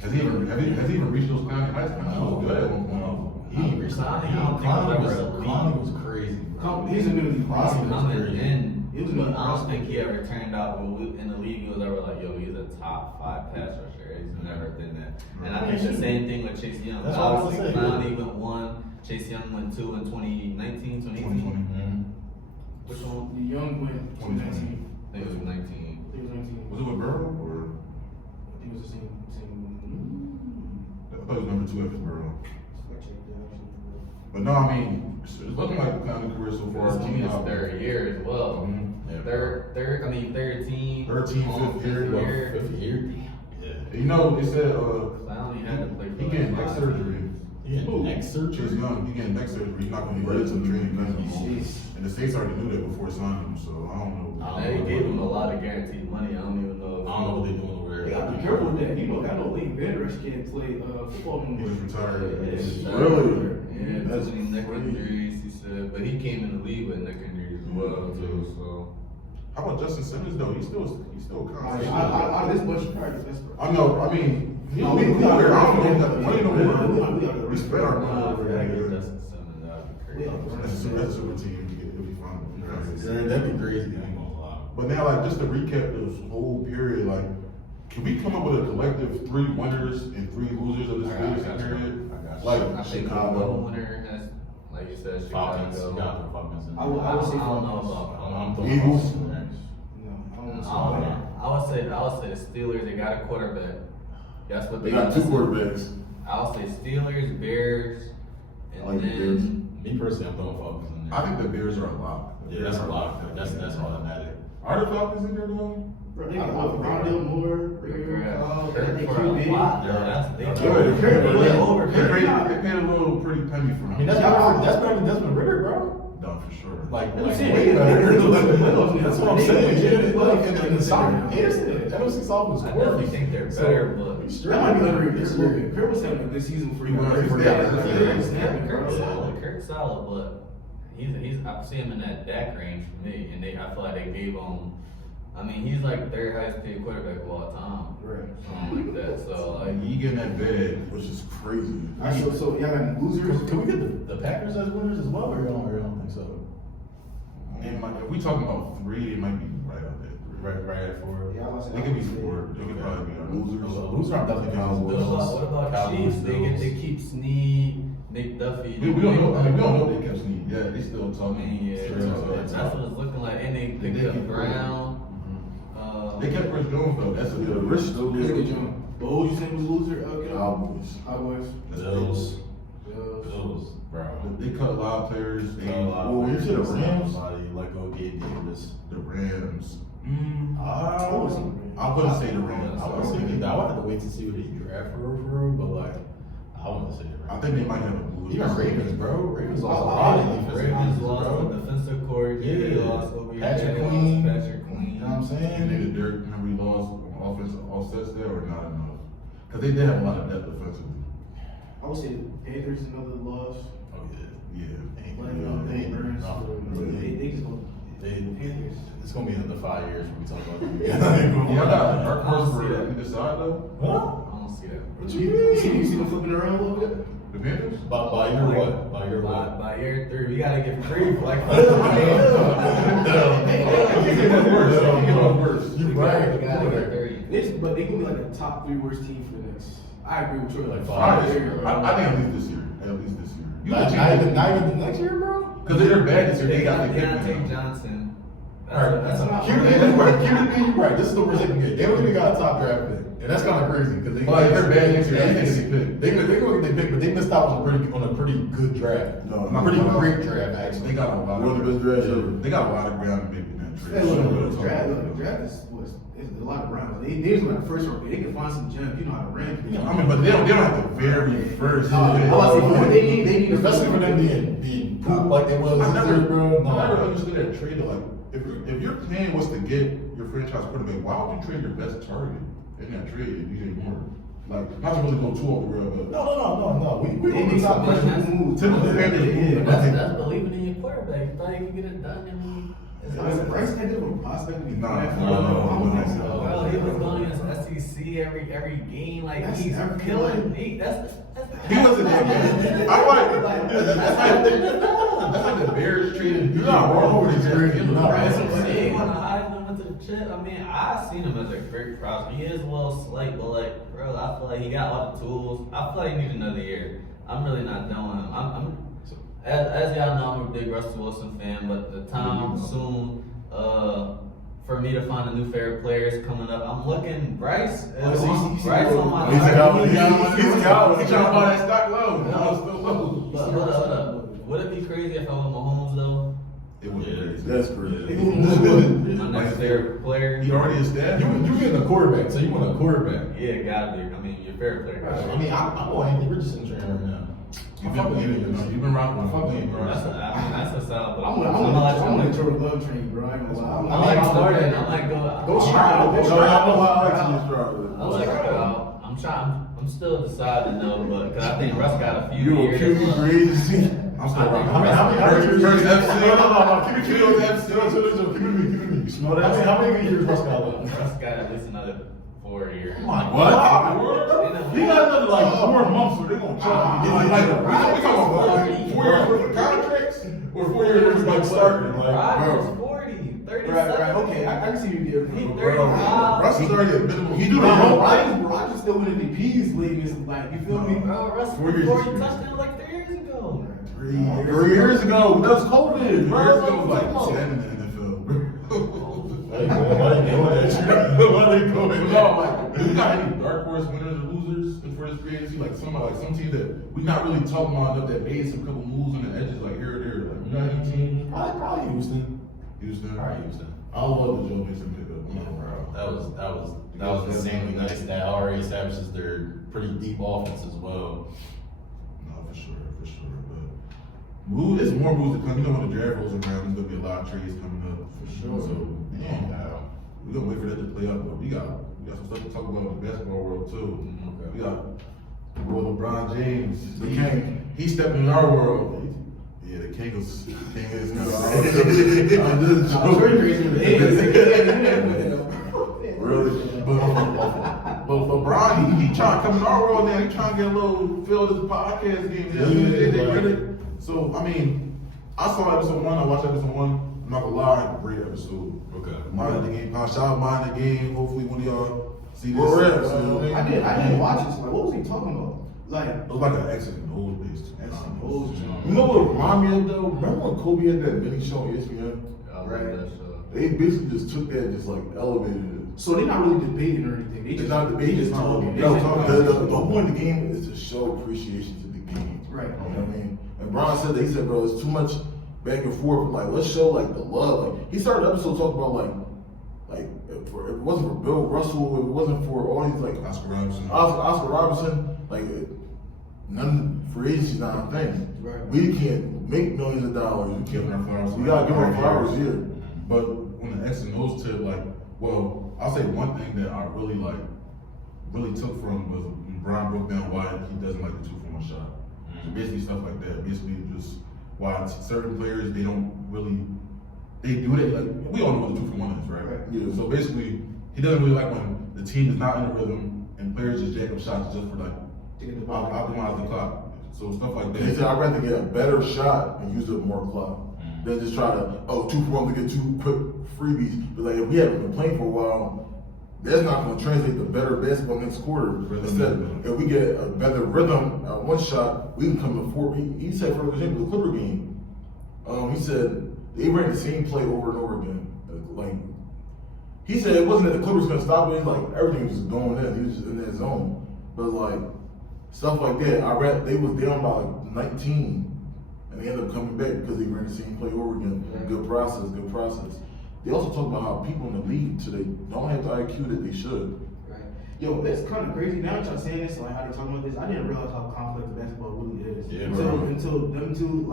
Has he even reached those clowny heights? He was good at one point. He resigned. Clowney was crazy. He's a new prospect. Coming in, He was but good. I don't think he ever turned out in the league. He was ever like, yo, he's a top 5 pass rusher. He's never been that. And I think the same thing with Chase Young. That's what I was Obviously, saying. Clowney went 1. Chase Young went 2 in 2019, 2018. 2020. Which one? The Young went 2019. I think it was 19. I think it was 19. Was it with Burrow or? I think it was the same. I thought it was number 2 after Burrow. I checked that actually. But no, I mean, it's looking like the clowny career so far. This team is out. 3rd year as well. Mhm. Yeah. Third team. 13, fifth year. Fifth year? Yeah. You know, they said Clowney had to play for he getting like neck 5 surgery. years. Yeah, neck surgery. Chase Young, he getting neck surgery. He's not going to be ready to training camp anymore. Jeez. And the States already knew that before signing him, so I don't know. They gave him a lot of guaranteed money. I don't even know. I don't know what they're doing over there. You gotta be careful with that. You know, I know Leighton Vander Esch can't play football He anymore. was retired. Yeah, Really? Yeah, That's too many neck crazy. injuries. He said, but he came in the league with neck injuries as well too. So How about Justin Simmons though? He's still constant. I this much practice. That's I know. I mean, No, we we out here. I got- don't know. He got the money no we more. got- Respect our money I over forgot to there. get Justin Simmons. That'd be crazy. That's a super team if you find him. That'd be crazy. I ain't gonna lie. But now, like, just to recap this whole period, like, Can we come up with a collective 3 winners and 3 losers of this biggest period? I got you. Like I think the Chicago. winner has, like you said, Falcons. Chicago. You got the Falcons in I would say I don't know Falcons. about. I'm throwing Eagles. Falcons in there. No, I don't I want to don't know. I would say the Steelers. They got a quarterback. That's what They got 2 quarterbacks. I would say Steelers, Bears, and I like the Bears. then Me personally, I'm throwing Falcons in there. I think the Bears are a lock. Yeah, that's a lot. That's automatic. Are the Falcons in there though? They got Rondell Moore, Kirk they for a QB. lot. No, that's they Good. way over. They paid a little pretty penny for him. I mean, that's better than Desmond Ritter, bro. No, for sure. Like, I'm like saying, way better. That's what I'm They- saying. they- Like, in the South, NFC South was I worse. definitely think they're better, but That might be underrated a little bit. Kirk was having a good season for you. Kirk's solid, but he's I see him in that DAC range for me, and I feel like they gave him. I mean, he's like third highest paid quarterback of all time, Right. something like that. So like, He getting that bag. Which is crazy. Alright, so y'all got any losers? Can we get the Packers as winners as well, or you don't think so? And like, if we talking about 3, it might be right out there. Right at 4. Yeah, I was They could be 4. They could probably be our Losers. Loser, I'm definitely Cowboys. Bills. what about Cowboys, Chiefs? They get Bills. to keep Snead, McDuffie. We don't know. I mean, we don't know if they kept Snead. Yeah, they still I talking. mean, yeah, Sure, that's what it's looking like. And they picked They up keep- Brown. They kept Chris Jones though. That's a Yeah, good Rich still That's a good good. job. But who you saying was a loser? Cowboys. Cowboys. Bills. Bills. Bills, bro. They cut a lot of players. They, Well, when you say the Rams, like go get Davis. the Rams. I wouldn't say the Rams. I would say I would have to wait to see what they draft for real, but like I wouldn't say the Rams. I think they might have a blue. Even Ravens, bro. Ravens lost a Oh, lot of yeah. defensive Ravens pieces, lost bro. the defensive coordinator. Yeah. They lost over your Patrick head. They Queen. lost Patrick Queen. You know what I'm And saying? then Derrick Henry lost on offensive offsets there or not enough? Because they did have a lot of depth defensively. I would say the Panthers another loss. Oh yeah. Yeah. Like, they Burns. They just don't. Panthers. It's gonna be another 5 years when we talk about them. Yeah, I got Dark I don't Horse see for that. either side though. Huh? I don't see that. What You see them flipping around a little bit? The Panthers? By year what? By year what? By year 3, we gotta get free for like You right. We gotta get 30. But they give me like a top 3 worst team for the next. I agree with you. Like I five. think at least this year. At least this year. You Not even the next year, bro. Because they're bad this year. They They got got the Deontay Johnson. Alright, That's not- Here's the thing, right. Here's the thing, you're right. This is the worst they can get. They don't even got a top draft pick, and that's kind of crazy because they. Like, they're bad this year. I think they picked. They go get they pick, but they missed out on a pretty good draft. No, a pretty great draft actually. They got a lot One of the best drafts ever. They got a lot of ground to make in that Hey, trade. look, the draft is a lot of rounds. They just like the first round. They can find some gems. You know how to rank. I mean, but they don't have the very first. I was saying, they need Especially for them being poop like they was I this year, bro. never understood that trade. Like, if your plan was to get your franchise quarterback, why would you trade your best target in that trade, DJ Moore? Like, not to really go too off the rail, but No. We They on need the top some question. moves. typical Panthers move. That's believing in your quarterback. You thought you could get it done. I mean, Bryce had a prospect to be Nah, drafted. no. Bro, he was going against SEC every game. Like That's he's every killing. game. That's He wasn't that good. I like that's like the Bears traded. You're not wrong with this trade. You're not Right, wrong. so he won a Heisman with the chip. I mean, I seen him as a great prospect. He is a little slight, but like, bro, I feel like he got all the tools. I feel like he needs another year. I'm really not done with him. As y'all know, I'm a big Russell Wilson fan, but the time soon for me to find a new favorite player is coming up. I'm looking Bryce. Bryce on my He's target. He's trying to buy that stock low. No, it's still low. But hold up. Would it be crazy if I went Mahomes though? It would be crazy. That's crazy. My next favorite player? He already established. You getting a quarterback, so you want a quarterback. Yeah, gotta be. I mean, your favorite player. I mean, I'm on Anthony Richardson train right now. You've been rocking with him, bro. That's a solid. But I'm gonna Jordan Love train, bro. I ain't gonna lie. I like Jordan. I might go. Go Stroud. No, I know why I like to Stroud. I like Stroud. I'm trying. I'm still deciding though, but because I think Russ got a few You a years. QB free agency? I'm still rocking. How many years? First FC. No. Keep it Keep it FC. Keep it to me. You smell that? How many years Russ got left? Russ got at least another 4 years. My What? God. He got another like 4 months where they gonna try to Like, get we talking about 4 years worth of contracts or 4 years worth of like starting? Like, Rodgers bro. 40, 39. Right. Okay, I can see you there. Russ is already a minimum. He do the Bro, whole I just still winning MVPs lately. It's like, you feel me? Bro, Russ 4 years before he experience. touched it like 3 years ago. 3 3 years ago, that was COVID. 3 years Bro, ago was like like 10 in the NFL, bro. Why they doing that? Why they doing No, that? like, we got any dark horse winners or losers for this free agency? Like some teams that we not really talking about enough that made some couple moves on the edges, like here or there. Like, you got any team? Probably Houston. Houston. All right, Houston. I love the Joe Mixon pickup. That was insanely nice. That already establishes their pretty deep offense as well. No, for sure. But it's more moves to come. You know, when the draft rolls around, there's gonna be a lot of trades coming up for sure. So we're gonna wait for that to play out. But we got some stuff to talk about in the basketball world too. Okay. We got the world of LeBron James. The king. He stepped in our world. Yeah, the king is. I'm pretty crazy with it. Really? But LeBron, he trying to come in our world now. He trying to get a little feel of this podcast game. JJ Redick. So, I mean, I saw episode 1. I watched episode 1. I'm not gonna lie, great episode. Okay. Mind of the game. Shout out Mind the Game. Hopefully, one of y'all see this. We're in, episode. I didn't watch this. Like, what was he talking about? Like, It was like an excellent old based. old You know what remind me of though? Remember when Kobe had that mini show on ESPN? I love Right. that show. They basically just took that and just like elevated it. so they're not really debating or anything. They It's just not debating, it's not talking. They no, just talking. talking. The whole point of the game is to show appreciation to the game. Right. You know what I mean? And Brian said that, he said, bro, it's too much back and forth, but like let's show like the love. Like he started the episode talking about like if it wasn't for Bill Russell, if it wasn't for all these like Oscar Robertson. Oscar Robertson, like none free agency's not a thing. Right. We can't make millions of dollars. We Giving can't. our flowers. We gotta give our flowers here. But on the X and O's tip, like, well, I'll say one thing that I really took from was when Brian broke down why he doesn't like the 2-for-1 shot. So basically stuff like that. Basically just why certain players they do that. Like we all know what the 2-for-1 is, right? Right. Yeah. So basically he doesn't really like when the team is not in a rhythm and players just jack up shots just for like To get the ball. optimize the clock. So stuff like that. He said, I'd rather get a better shot and use up more clock than just try to, 2-for-1 to get 2 quick freebies. But like, if we haven't been playing for a while, that's not going to translate to better basketball next quarter. Instead, if we get a better rhythm at one shot, we can come to 4. He said, for example, the Clipper game, he said they ran the same play over and over again. Like, he said it wasn't that the Clippers going to stop it. It's like everything was just going in. He was just in that zone. But like, stuff like that. They was down by like 19, and they ended up coming back because they ran the same play over again. Good process. They also talk about how people in the league today don't have the IQ that they should. Right. Yo, that's kind of crazy. Now that y'all saying this, like how they talking about this, I didn't realize how complex basketball really is. Yeah, until them two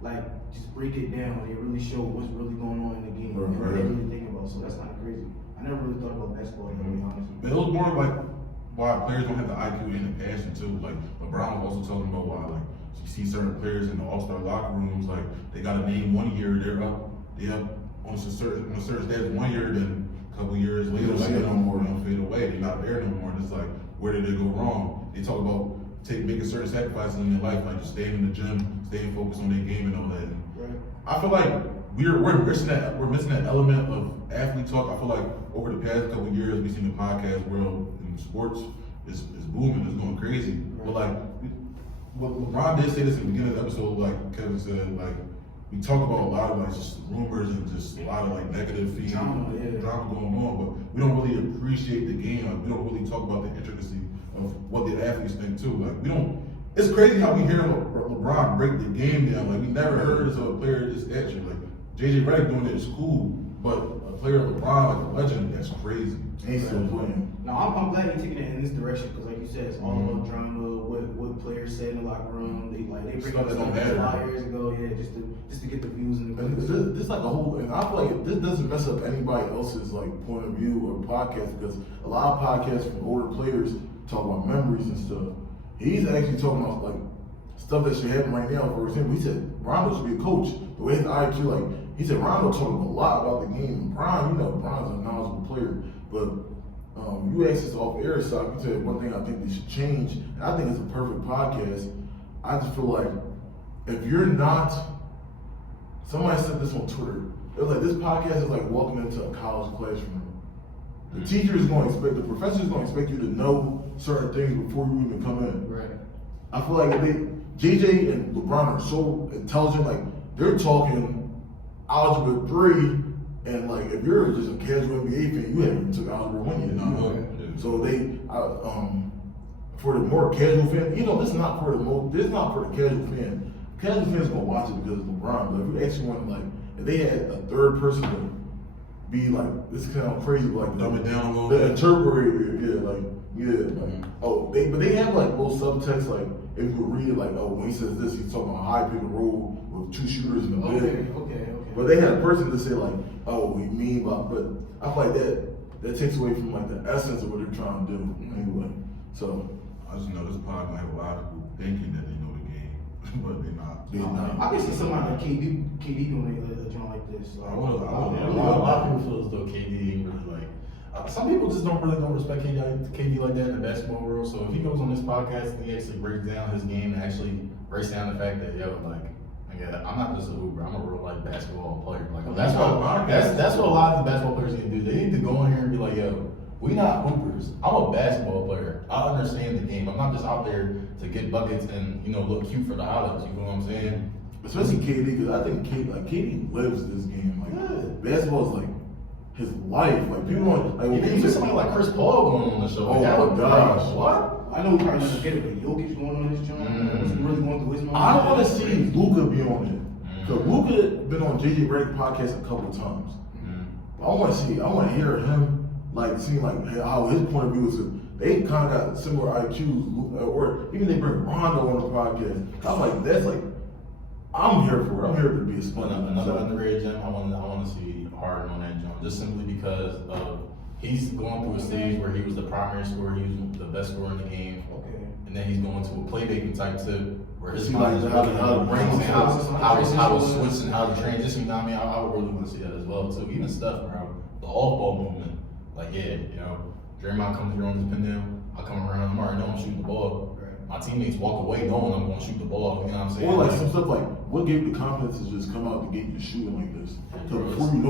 like just break it down and they really show what's really going on in the game and what they really think about. So that's kind of crazy. I never really thought about basketball that way, honestly. But it was more like why players don't have the IQ and the passion too. Like LeBron was also talking about why like you see certain players in the All-Star locker rooms, like they got a name one year, they're up on a certain stage 1 year, then a couple years later, like they don't fade away. They're not there no more. And it's like, where did they go wrong? They talk about making certain sacrifices in their life, like just staying in the gym, staying focused on their game and all that. Right. I feel like we're missing that element of athlete talk. I feel like over the past couple of years, we've seen the podcast world in sports is booming, it's going crazy. But like, what LeBron did say this in the beginning of the episode, like Kevin said, like we talk about a lot of like just rumors and just a lot of like negative Drama going on, but we don't really appreciate the game. Like, we don't really talk about the intricacy of what the athletes think too. Like we don't. It's crazy how we hear LeBron break the game down. Like we never heard of a player of this stature. Like JJ Redick doing it is cool, but a player of LeBron, like a legend, that's crazy. He's still playing. No, I'm glad you're taking it in this direction because, like you said, it's all about drama. What players say in the locker room. They bring Stuff up that don't stuff matter. 5 years ago, just to get the views and the And views. this like a whole, and I feel like this doesn't mess up anybody else's like point of view or podcast because a lot of podcasts from older players talk about memories and stuff. He's actually talking about like stuff that should happen right now. For example, he said Rondo should be a coach. The way his IQ, like he said, Rondo talking a lot about the game. And Brian, Brian's a knowledgeable player, but you asked us off air, so you said one thing I think they should change. And I think it's a perfect podcast. I just feel like if you're not, somebody said this on Twitter. It's like this podcast is like walking into a college classroom. The teacher is going to expect, the professor is going to expect you to know certain things before you even come in. Right. I feel like JJ and LeBron are so intelligent, like they're talking algebra 3, and like if you're just a casual NBA fan, you haven't took algebra 1 yet. So for the more casual fan, this is not for the casual fan. Casual fans gonna watch it because of LeBron. But if you actually want like, if they had a third person to be like, this is kind of crazy, like Dumb it down a little the bit. interpreter, but they have like little subtext, like if you would read it, like when he says this, he's talking about high pick and roll with 2 shooters in the bed. Okay. But they had a person to say like, we mean by, but I feel like that takes away from like the essence of what they're trying to do anyway. So I just know this pod might have a lot of people thinking that they know the game, but they're not. I can see somebody like KD doing a joint like this. I would. A lot of people feel as though KD ain't really like. Some people just don't respect KD like that in the basketball world. So if he goes on this podcast and he actually breaks down his game and actually breaks down the fact that I'm not just a hooper. I'm a real like basketball player. Like that's what a lot of the basketball players need to do. They need to go in here and be like, we not hoopers. I'm a basketball player. I understand the game. I'm not just out there to get buckets and look cute for the highlights. You know what I'm saying? especially KD, because I think KD lives this game. Like basketball is like his life. Like people want like when Even somebody like Chris Paul going on the show. Oh my gosh. What? I know we probably gonna get it, but Jokic going on this joint. What's really going through his mind? I don't want to see Luka be on it. Because Luka been on JJ Redick podcast a couple times. I want to hear him like see like how his point of view is. They kind of got similar IQs, or even they bring Rondo on the podcast. I'm like, that's like, I'm here for it. I'm here to be a sponge. Another underrated gem. I want to see Harden on that joint, just simply because he's going through a stage where he was the primary scorer, he was the best scorer in the game. Okay. And then he's going to a playmaking type tip where his See, mind is like, really how to brings bring and how to transition. switch and how to transition. You know what I mean? I would really want to see that as well too. Even stuff, bro. The off-ball movement. Like, Draymond comes here on his pin down. I come around, I'm already know I'm shooting the ball. Right. My teammates walk away knowing I'm going to shoot the ball. You know what I'm saying? Or like some stuff like, what gave you the confidence to just come out the gate and shooting like this? So bro, before you,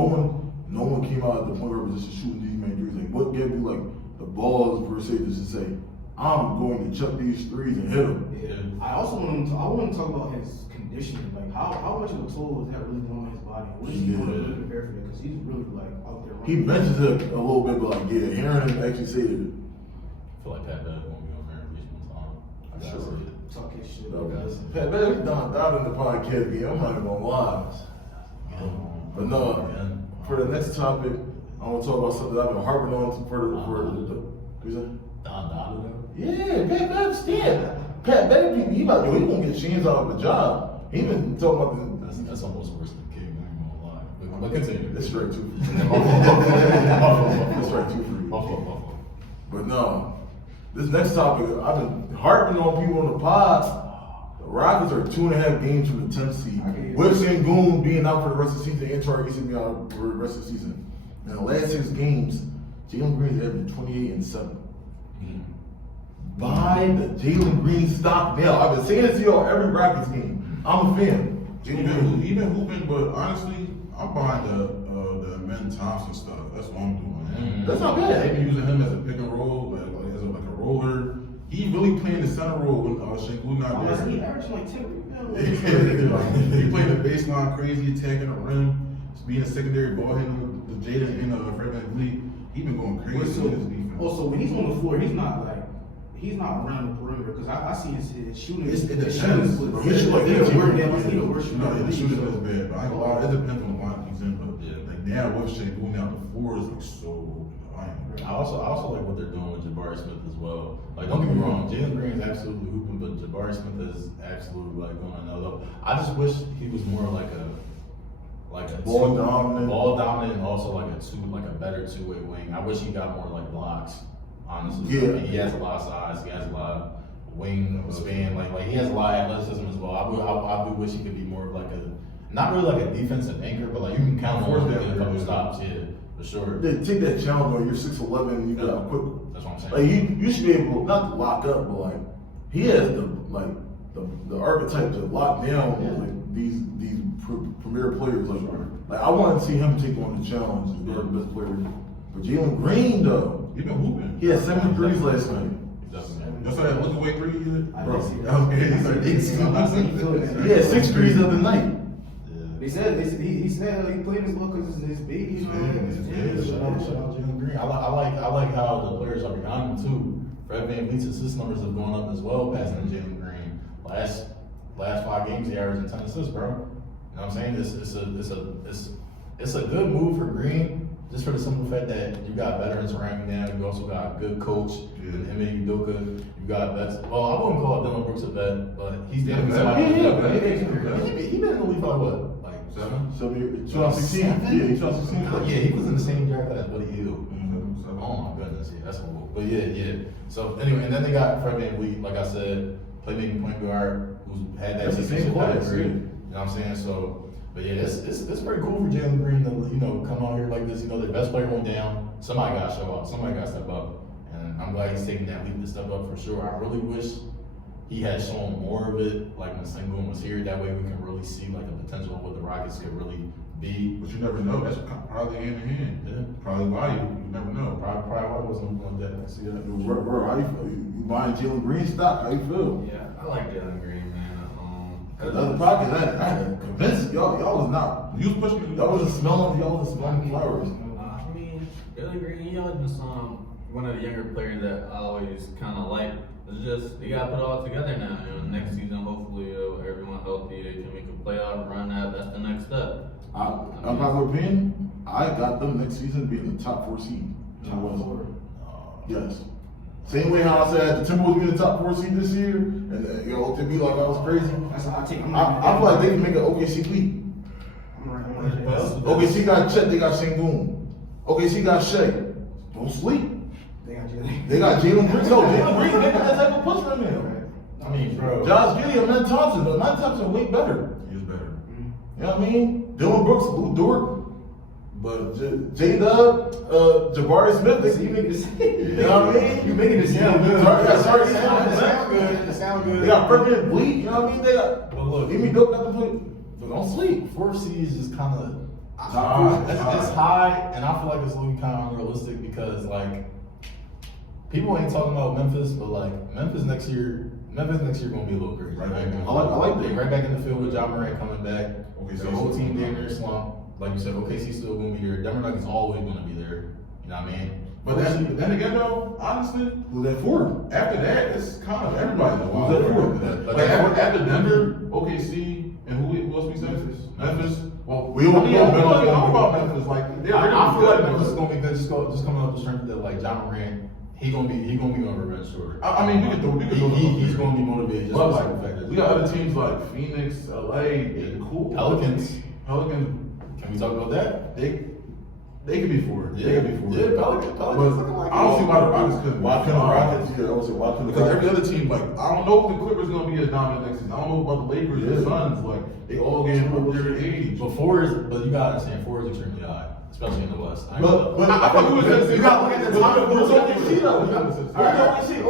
no one came out at the point where it was just shooting these many threes. Like, what gave you like the balls per se just to say, I'm going to chuck these threes and hit them? Yeah. I want to talk about his conditioning. Like how much of a toll is that really doing on his body? What is he doing to prepare for that? Because he's really like out there. He mentions it a little bit, but like, hearing him actually say it. I feel like Pat Bev won't be on there at least one time. I gotta Sure. see it. Talk his shit. Pat Bev, he's down in the podcast game. I'm not even gonna lie. But no, for the next topic, I want to talk about something that I've been harping on for the Don Donovan. yeah, Pat Bev stand. Pat Bev, he gonna get Sheens out of the job. He been talking about That's almost worse than King. I ain't gonna lie. But continue. That's straight too. That's right too for you. Buffalo. But no, this next topic, I've been harping on people on the pod. The Rockets are 2.5 games from the 10th seed. With Sengun being out for the rest of the season and Tariq being out for the rest of the season. In the last 6 games, Jalen Green's averaging 28 and 7. Buy the Jalen Green stock now. I've been saying it to y'all every Rockets game. I'm a fan. Even hooping, but honestly, I'm behind the Men Thompson stuff. That's what I'm doing. That's not bad. They've been using him as a pick and roll, as a roller. He really playing the center role when Sengun not there. He averaging like 10 rebounds. He played the baseline, crazy attacking the rim, being a secondary ball handler with Jada and Fred VanVleet. He been going crazy in his defense. Also, when he's on the floor, he's not around the perimeter because I see his shooting. It depends. He shoot like 15 worse. No, the shooting is bad, but I ain't gonna lie, it depends on what he's in. But like now, with Sengun out, the floor is like so. I also like what they're doing with Jabari Smith as well. Like, don't get me wrong, Jalen Green is absolutely hooping, but Jabari Smith is absolutely like going on another level. I just wish he was more like a Ball dominant, and also like a better two-way wing. I wish he got more like blocks. Honestly, Yeah. I mean, he has a lot of size. He has a lot of wing span. Like he has a lot of athleticism as well. I would wish he could be more of like not really like a defensive anchor, but like you can count on him making a couple stops. Yeah. For sure. Yeah, take that challenge on. You're 6'11", you got quick. That's what I'm saying. Like you should be able not to lock up, but like he has the archetype to lock down. Like these premier players. Like I wanted to see him take on the challenge and be the best player. But Jalen Green though, He been hooping. he had 7 degrees last night. That's why that look away 3 years. I Bro, did see that was He had 6 degrees the other night. They said he said he played his look because it's big. You know, Shout out Jalen Green. I like how the players are behind him too. Fred VanVleet's assist numbers have gone up as well, passing to Jalen Green. Last 5 games, he averaged 10 assists, bro. You know what I'm saying? It's a good move for Green, just for the simple fact that you got veterans around you now. You also got a good coach, him and Udoka. You got vets. Well, I wouldn't call Dylan Brooks a vet, but he's definitely somebody. He been in the league for what? 7? 2016. Yeah, 2016. Yeah, he was in the same draft class, Buddy Hield. Oh my goodness, yeah, that's cool. But yeah. So anyway, and then they got Fred VanVleet, like I said, playmaking point guard, who's had that That's the same class, pedigree. yeah. You know what I'm saying? So, but yeah, it's pretty cool for Jalen Green to come out here like this. The best player went down. Somebody got to show up. Somebody got to step up, and I'm glad he's taking that leap to step up for sure. I really wish he had shown more of it, like when Sengun was here. That way we can really see like the potential of what the Rockets could really be. But you never know. That's probably hand in hand. Yeah. Probably why you never know. Probably why I wasn't looking like that. I see that. Bro, how you feel? You buying Jalen Green stock? How you feel? Yeah, I like Jalen Green, man. Another pocket, I had to convince y'all was not. You was pushing me. Y'all wasn't smelling flowers. I mean, Jalen Green, he always been one of the younger players that I always kind of like. It's just they got to put it all together now. Next season, hopefully, everyone healthy, they can make a playoff run. That's the next step. I'm not going to opinion. I got them next season being the top 4 seed. Yes. Same way how I said the Timberwolves be the top 4 seed this year, and to be like I was crazy. That's how I take. I feel like they can make an OKC leap. OKC got Chet, they got Sengun. OKC got Shea. Don't sleep. They got Jalen Green. No, Jalen Green making that type of push from him. I mean, bro. Josh Giddey and Matt Thompson, but Matt Thompson way better. He is better. You know what I mean? Dylan Brooks, Lou Dort, but J-Dub, Jabari Smith, You make it sound. you know what I mean? You making it sound good. Sorry, It sound good. They got President Bleak, you know what I mean? They got, But look, give me dope at the play. But don't sleep. 4 seeds is kind of high. it's high, and I feel like it's looking kind of unrealistic because like people ain't talking about Memphis, but like Memphis next year gonna be a little crazy. Right. I like that. Right back in the field with John Morant coming back. Okay, The whole team damn near slump. Like you said, OKC still gonna be there. Denver Nuggets always gonna be there. You know what I mean? But then again, though, honestly, Who's that for? after that, it's kind of everybody. Who's that for? After Denver, OKC, and who else we said? Memphis. Well, We don't know know Memphis. about Memphis. Like, I feel like Memphis is gonna be good. Just coming up the strength that like John Morant, he gonna be on revenge tour. I mean, we could do. He's gonna be motivated just But by like, the fact that we got other teams like Phoenix, LA, they cool. Pelicans. Can we talk about that? They could be for it. They could be for it. Yeah, Pelicans But looking like I don't see why the Rockets couldn't. Why couldn't the Rockets? Yeah, I would say why couldn't the Because every Rockets? other team, like, I don't know if the Clippers gonna be as dominant next season. I don't know about the Lakers, the Suns. Like, they all getting up their age. But you gotta understand, 4 is extremely high, especially in the West. But I thought we was gonna say you got to look at the top of the OKC though.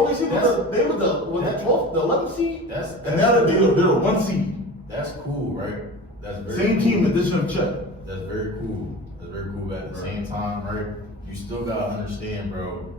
OKC they were the 12th, the 11th seed, and now they're the 1 seed. That's cool, right? That's very Same cool. team, addition of Chet. That's very cool. That's very cool. But at the same time, right? You still gotta understand, bro.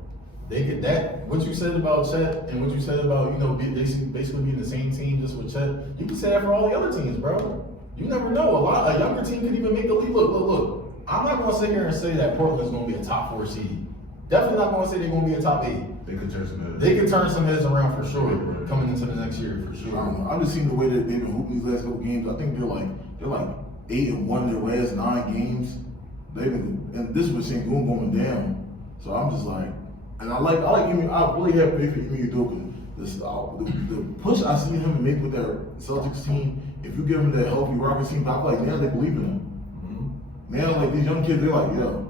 They get that. What you said about Chet and what you said about basically being the same team just with Chet. You can say that for all the other teams, bro. You never know. A younger team could even make the league. Look. I'm not gonna sit here and say that Portland's gonna be a top 4 seed. Definitely not gonna say they're gonna be a top 8. They could turn some heads. They could turn some heads around for sure coming into the next year for I sure. don't know. I've just seen the way that they've been hooping these last couple games. I think they're like 8-1 their last 9 games. And this was Sengun going down. So I'm just like, and I really have faith in Ime Udoka. The push I see him make with that Celtics team, if you give him that healthy Rockets team, I feel like now they believe in him. Now, like these young kids, they're like, yo,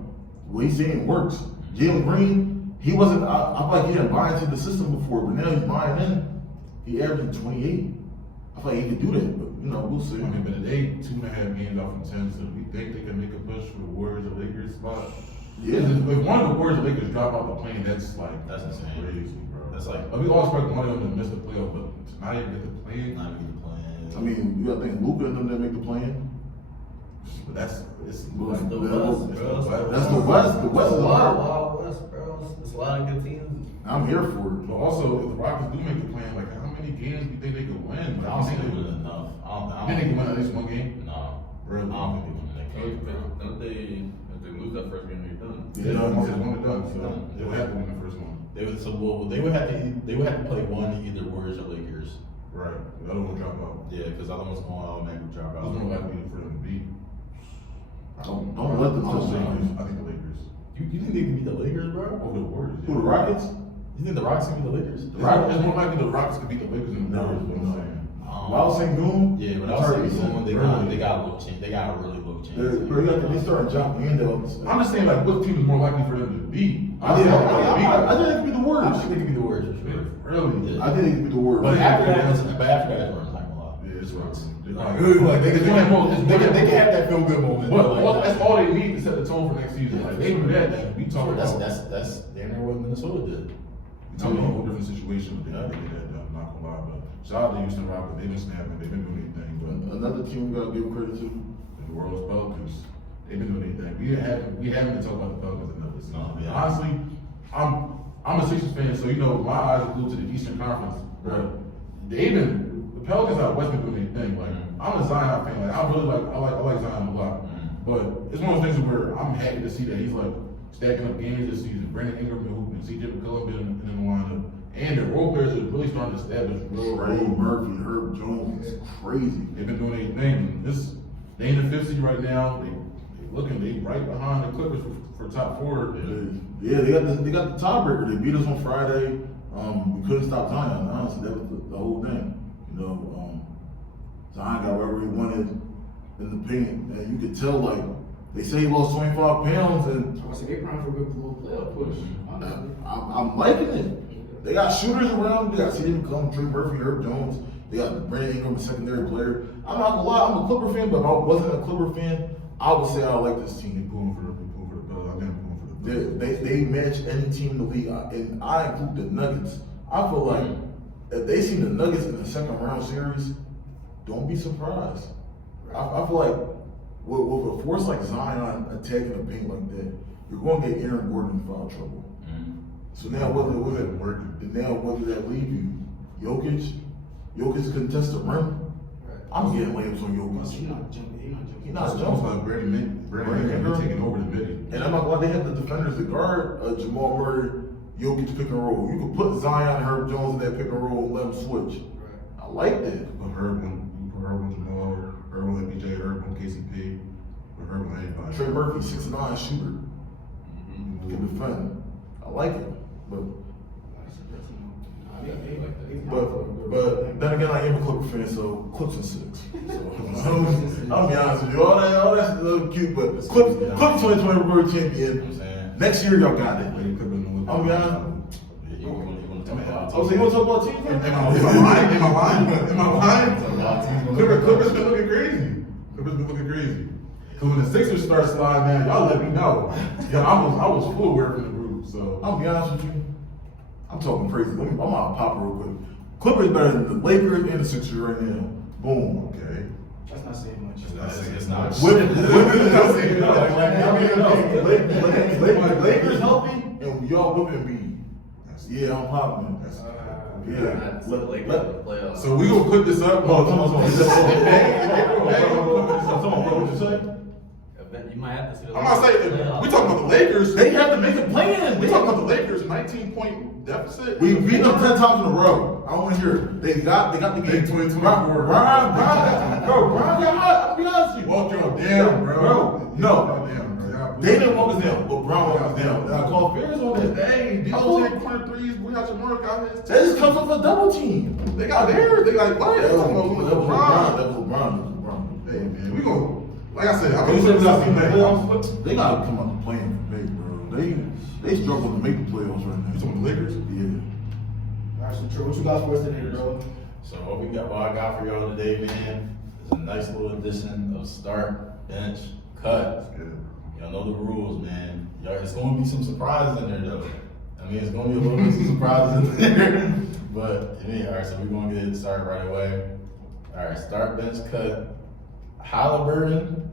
what he's saying works. Jalen Green, he wasn't, I feel like he didn't buy into the system before, but now he's buying in. He averaging 28. I feel like he could do that, but we'll see. I mean, but they 2.5 games off from 10, so we think they can make a push for the Warriors or Lakers spot. Yeah. If one of the Warriors or Lakers drop out the plane, that's insane. crazy, bro. That's like we all expect one of them to miss the playoff, but to not even get the plane. not even playing. I mean, you gotta think Luka and them that make the plan. But that's it's the like, West, bro. That's the West. The West is Wild, hard. Wild West, bro. It's a lot of good teams. I'm here for it. But also, if the Rockets do make the plan, like how many games do you think they could win? I Like, don't you think think they they would enough. You think they can win at least one game? No. Really? I don't think they win that game. Don't they, if they lose that first game, they're done. Yeah, Yeah, it's one and done. So they would have to win the first one. They would have to play one either Warriors or Lakers. Right. The other one drop out. Yeah, because the other one's going to automatically drop out. Who's more likely for them to beat? Don't let them touch I them. think the Lakers. You think they can beat the Lakers, bro? Over the Warriors. Who, the Rockets? You think the Rockets can beat the Lakers? It's more likely the Rockets could beat the Lakers than the Warriors. What I'm saying. Miles St. Goon? Yeah, but I was saying Goon, they got a little chance. They got a really low chance. They started jumping in though. I'm just saying, like, what team is more likely for them to beat? I think they could be the I Warriors. think they can beat the Warriors for sure. Really? Yeah. I think they could be the Warriors. But after that, it's not gonna lie. Yeah, it's right. Like they can have that feel good moment. But that's all they need to set the tone for next season. Like, they do that, then we talk about. That's damn near what Minnesota did. It's a whole different situation, but they had to get that done. I'm not gonna lie, but shout out to Houston Rockets. They've been snapping. They've been doing their thing. But Another team we gotta give credit to. the World's Pelicans, they've been doing their thing. We haven't been talking about the Pelicans enough this season. Yeah. Honestly, I'm a Sixers fan, so you know my eyes are glued to the Eastern Conference. But the Pelicans out west been doing their thing. Like I'm a Zion fan. Like I like Zion a lot. But it's one of those things where I'm happy to see that he's like stacking up games this season. Brandon Ingram been hooping, CJ McCollum been in the lineup, and the role players are really starting to establish real Trey role. Murphy, Herb Jones, it's crazy. They've been doing their thing. They in the 5th seed right now. They right behind the Clippers for top 4. Yeah, they got the tiebreaker. They beat us on Friday. We couldn't stop Zion. Honestly, that was the whole thing. You know, Zion got wherever he wanted in the paint, and you could tell like they say he lost 25 pounds, and I was they prime for a good little playoff push. Honestly. I'm liking it. They got shooters around. They got CJ McCollum, Trey Murphy, Herb Jones. They got Brandon Ingram, a secondary player. I'm not gonna lie, I'm a Clipper fan, but if I wasn't a Clipper fan, I would say I like this team. They pulling for the Pelicans. I think I'm pulling for the Pelicans. They match any team in the league, and I include the Nuggets. I feel like if they see the Nuggets in the second round series, don't be surprised. I feel like with a force like Zion attacking the paint like that, you're going to get Aaron Gordon in foul trouble. So now what does that leave you? Jokic contest the rim. I'm getting layups on Jokic. He's not jumping. He's not It's jumping. like Brandon Ingram taking over the midi. And I'm not glad they had the defenders to guard Jamal Murray, Jokic pick and roll. You could put Zion and Herb Jones in that pick and roll and let them switch. I like that. Put Herb on Jamal, Herb on BJ, Herb on KCP, put Herb on anybody. Trey Murphy, 6'9" shooter. Can defend. I like it. But then again, I am a Clipper fan, so Clips and 6. So I'll be honest with you. All that's a little cute, but Clips 2020 World Champion. Next year, y'all got it. I'll be honest. Oh, so you want to talk about team? Am I lying? Clippers been looking crazy. Cause when the Sixers start sliding, man, y'all let me know. Yeah, I was full aware from the group. So I'll be honest with you. I'm talking crazy. I'm out pop real quick. Clippers better than the Lakers and the Sixers right now. Boom. okay. That's not saying much. It's not. Lakers healthy and y'all whipping me. Yeah, I'm popping. Yeah. Playoffs. So we gonna put this up. Come on. What you say? You might have to see the I'm not saying we talking about the Lakers. They have to make a plan. We talking about the Lakers, 19-point deficit. We beat them 10 times in a row. I want to hear it. They got the game. 2024. Brian got hot. I'll be honest with you. Walk y'all down, bro. No. Damn, bro. They didn't walk us down, but Brown walked us down. And I called fairs on that. Hey, D'Lo hit corner threes. We got your mark out here. That just comes off a double team. They got theirs. They like what? That was LeBron. Hey man, we gonna like I said, I'm They gonna gotta come out the playing for me, bro. They struggle to make the playoffs right now. You talking the Lakers? Yeah. Alright, so Trey, what you got for us today, bro? So what I got for y'all today, man, is a nice little edition of Start, Bench, Cut. That's good. Y'all know the rules, man. Y'all, it's gonna be some surprises in there though. I mean, it's gonna be a little bit of surprises in there. But alright, so we're gonna get started right away. All right, start bench cut. Halliburton,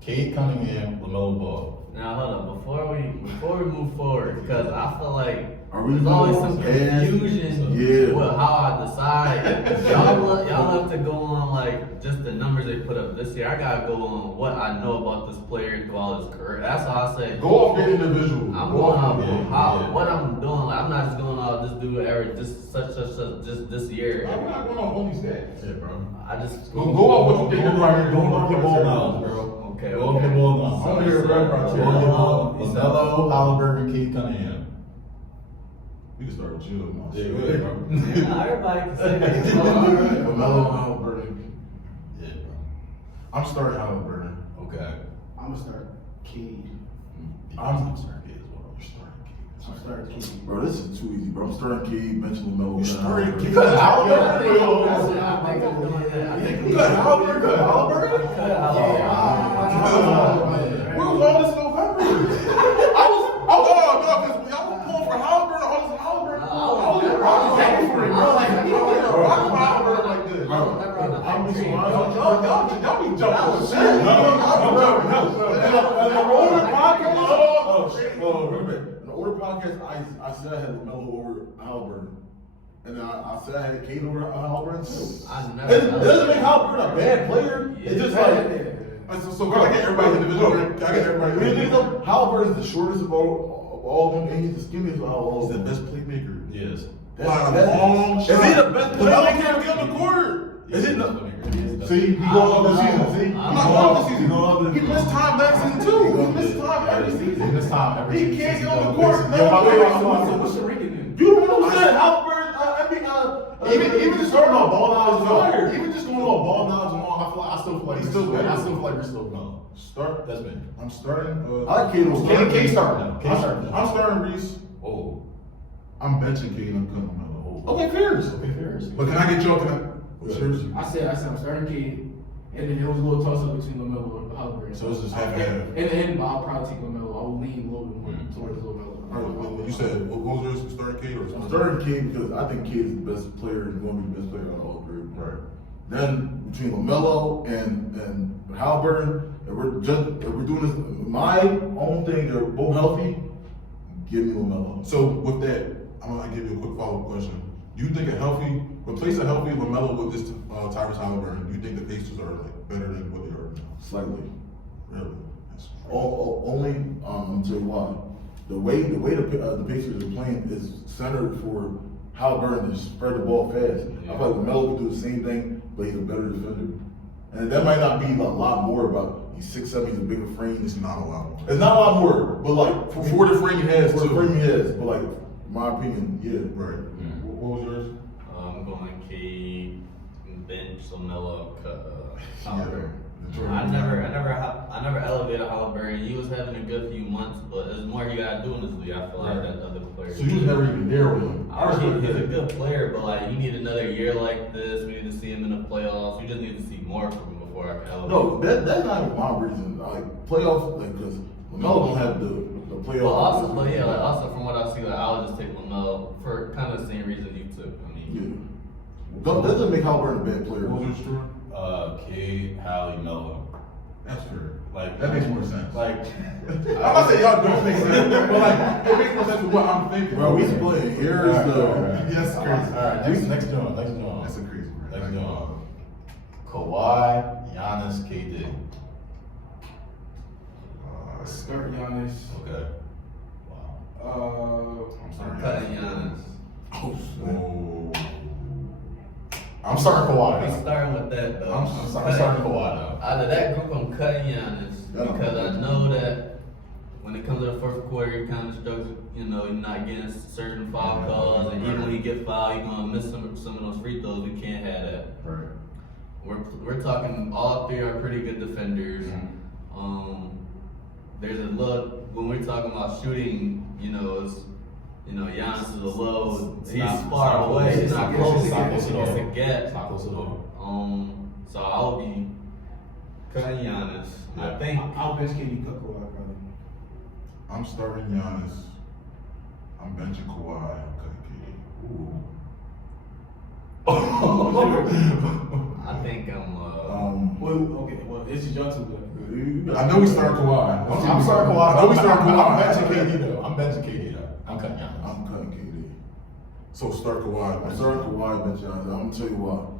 Cade Cunningham, LaMelo Ball. Now hold on, before we move forward, because I feel like Are we there's always some going confusion Yeah. with how I decide. y'all love to go on like just the numbers they put up this year. I gotta go on what I know about this player throughout his career. That's why I said Go off your individual. I'm Go going off off your what I'm doing. Like, I'm not just going off this dude average just such just this year. I'm not going off only stats. Yeah, bro. I just Go off what you think Go off your ball knowledge, bro. okay. Go off your ball knowledge. I wanna hear the rap crowd cheer. LaMelo, Halliburton, Cade Cunningham. We can start with you. Yeah, bro. Nah, everybody can say that. LaMelo, Halliburton. Yeah, bro. I'm starting Halliburton. Okay. I'm gonna start Cade. I'm starting Cade as well. I'm starting Cade. Bro, this is too easy, bro. I'm starting Cade, benching LaMelo. You started Cade. I think Halliburton. I'm doing that. I think You cut Halliburton. Cut Halliburton. Where was all this November? I was because y'all was pulling for Halliburton. All this Halliburton. I was rocking for it, bro. Like, rocking for Halliburton like this. I'm just Y'all be jumping shit. I'm jumping. In the older podcast, I said I had LaMelo over Halliburton. And I said I had Cade over Halliburton too. It doesn't make Halliburton a bad player. It's just like, so I get everybody individual. I get everybody individual. Halliburton is the shortest of all of them, and he's the skinniest of all He's of the them. best playmaker. Yes. Long Is shot. he the best LaMelo playmaker? can't get on the court. Is it the the See, he going off the season. See, I'm not going off the season. He missed time last season too. He missed time every season. This time, every He season. can't get on the court. So what's the ranking then? You the one who said Halliburton. Even just going on ball knowledge, Fired. even just going on ball knowledge and all, I still feel like He's still better. I still feel like we're still no. Start. That's me. I'm starting. I like Cade over Cade starting now. Cade starting now. I'm starting Reese. Oh. I'm benching Cade. I'm cutting Melo. Okay, fairs. Okay, fair. But can I get y'all? What's yours? I said I'm starting Cade, and then it was a little toss up between LaMelo and Halliburton. So it's just half and half. In the end, I'll probably take LaMelo. I will lean a little bit more towards LaMelo. All right, you said what was yours? Starting Cade or I'm starting Cade because I think Cade is the best player and going to be the best player out of all three. Right. Then between LaMelo and Halliburton, if we're doing this my own thing, they're both healthy. Give me LaMelo. So with that, I'm gonna give you a quick follow-up question. Do you think replace a healthy LaMelo with this Tyrese Halliburton? Do you think the Pacers are like better than what they are now? Slightly. Really? That's Only I'll tell you why. The way the Pacers are playing is centered for Halliburton to spread the ball fast. I feel like LaMelo can do the same thing, but he's a better defender. And that might not be a lot more about he's 6'7", he's a bigger frame. It's not a lot more. It's not a lot more, but like For the frame he has, for the too. frame he has. But like, in my opinion, yeah. Right. What was yours? I'm going Cade, bench, LaMelo, Halliburton. Yeah. I never elevated Halliburton. He was having a good few months, but there's more he got to do in this league. I feel like that other players. So you was never even there with him. He's a good player, but like you need another year like this. We need to see him in the playoffs. You just need to see more from him before I can elevate. No, that's not even my reason. Like playoffs, like because LaMelo don't have the playoffs. Also from what I see, like I would just take LaMelo for kind of the same reason you took. I mean, Yeah. That doesn't make Halliburton a bad player. What was yours, Stuart? Cade, Hallie, Melo. That's fair. Like That makes more sense. Like I'm not saying y'all don't make sense, but like it makes more sense with what I'm thinking. Bro, we playing. Here is Yes, crazy. All right, next John. That's a crazy. Next John. Kawhi, Giannis, KD. Start Giannis. Okay. Wow. I'm cutting Giannis. Oh. I'm starting We Kawhi. starting with that though. I'm starting Kawhi now. Out of that group, I'm cutting Giannis because I know that when it comes to the first quarter, he kind of struggles. You know, you're not getting certain foul calls, and even when you get fouled, you're gonna miss some of those free throws. We can't have that. Right. We're talking all three are pretty good defenders. There's a look when we're talking about shooting. Giannis is a low. He's far away. He's not close. It's a gap. It's not close at all. So I'll be cutting Giannis. I think I'll bench KD, cut Kawhi probably. I'm starting Giannis. I'm benching Kawhi. I'm cutting KD. Ooh. I think I'm. Well, it's y'all two. I know we start Kawhi. I'm starting Kawhi. I know we start I'm Kawhi. benching KD though. I'm benching KD though. I'm cutting Giannis. I'm cutting KD. So start Kawhi. I'm starting Kawhi, bench Giannis. I'm gonna tell you what.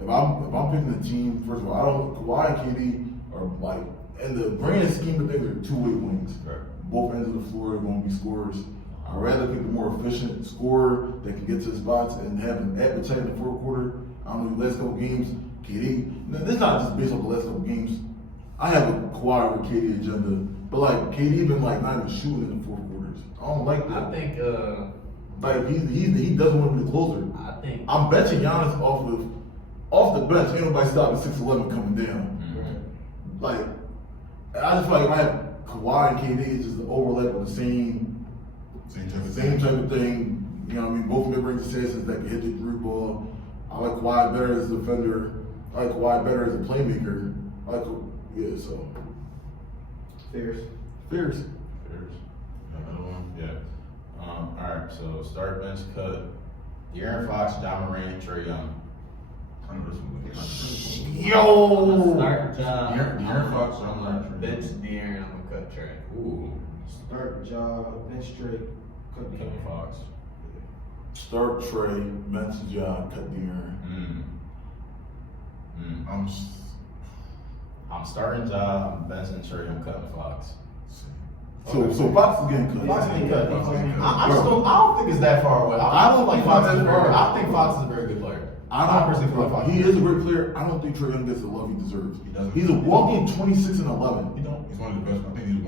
If I'm picking a team, first of all, Kawhi and KD are like, in the grand scheme of things, are two-way wings. Right. Both ends of the floor are going to be scorers. I'd rather pick a more efficient scorer that can get to the spots and have an appetite in the fourth quarter. I don't know, the last couple games, KD. Now, this is not just based off the last couple games. I have a Kawhi over KD agenda, but like KD been like not even shooting in the fourth quarters. I don't like that. I think. Like he doesn't want to be the closer. I think. I'm benching Giannis off the bench. Ain't nobody stopping 6'11" coming down. Mm-hmm. Like I just feel like if I have Kawhi and KD, it's just the overlap of the same type of thing. You know what I mean? Both mid-range assassins that can hit the three ball. I like Kawhi better as a defender. I like Kawhi better as a playmaker. So. Fierce. Fierce. Another one. Yeah. All right. So start bench cut. De'Aaron Fox, John Morant, Trae Young. I know this one. Yo! Start John. De'Aaron Fox, John Morant. Bench De'Aaron. I'm gonna cut Trey. Ooh. Start job, bench straight, cut the Kevin Fox. Start Trey, bench Ja, cut De'Aaron. I'm starting Ja. I'm benching Trae. I'm cutting Fox. So Fox is getting cut. Fox ain't cut. I don't think it's that far away. I don't think Fox is I think Fox is a very good player. I personally feel like Fox. He is a great player. I don't think Trae Young gets the love he deserves. He doesn't. He's a walking 26 and 11. You know, he's one of the best. I think he's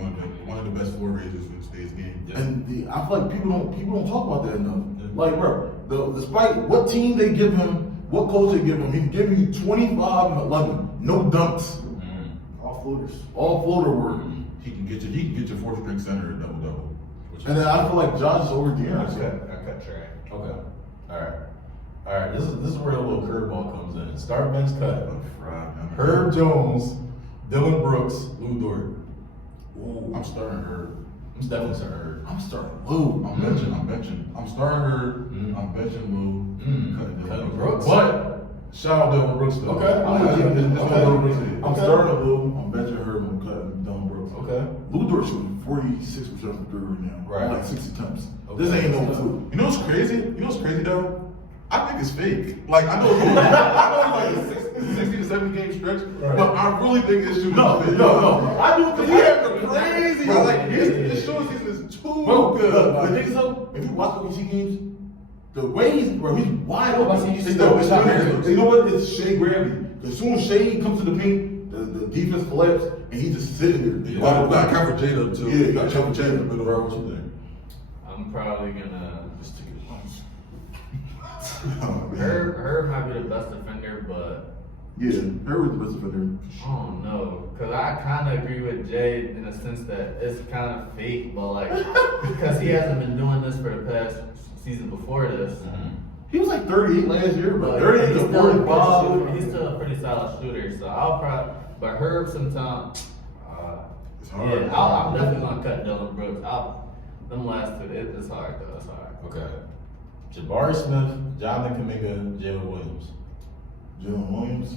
one of the best floor raisers in today's game. Yeah. And I feel like people don't talk about that enough. Like, bro, despite what team they give him, what coach they give him, he's giving you 25 and 11, no dunks, all floaters. all floater work. He can get your fourth string center a double. And then I feel like Josh is over De'Aaron. I cut Trey. Okay. All right. This is where a little curveball comes in. Start bench cut. Herb Jones, Dylan Brooks, Lou Dort. Ooh. I'm starting her. I'm definitely starting Herb. I'm starting Lou. I'm benching. I'm starting her. I'm benching Lou. Cutting Cutting Dylan Brooks. But shout out Dylan Brooks though. Okay. I'm starting Lou. I'm benching her. I'm cutting Dylan Brooks. Okay. Lou Dort shooting 46% from three right now. Right. Like 6 attempts. Okay. This ain't no fluke. You know what's crazy? Though? I think it's fake. Like I know it's like a 60 to 70 game stretch, Right. but I really think it's shooting. No. I do because he had the crazy. Bro, like his short season is too Bro, good. the thing is though, if you watch OKC games, the way he's wide Well, open. he's You still- it's not know what? It's Shea gravity. As soon as Shea comes to the paint, the defense collapses, and he's just sitting there. You got cover Jade up too. Yeah, You got cover Jade in the middle. What you think? I'm probably gonna. Just take it. Herb might be the best defender, but Yeah, Herb was the best defender. I don't know, cause I kind of agree with Jay in the sense that it's kind of fake, but like, because he hasn't been doing this for the past season before this. He was like 38 last year, but But 38 he's to still a good 45. shooter. He's still a pretty solid shooter, so I'll probably. But Herb sometimes. It's hard. Yeah, I'm definitely gonna cut Dylan Brooks. Them last two, it's hard though. It's hard. Okay. Jabari Smith, Jonathan Kuminga, Jalen Williams. Jalen Williams.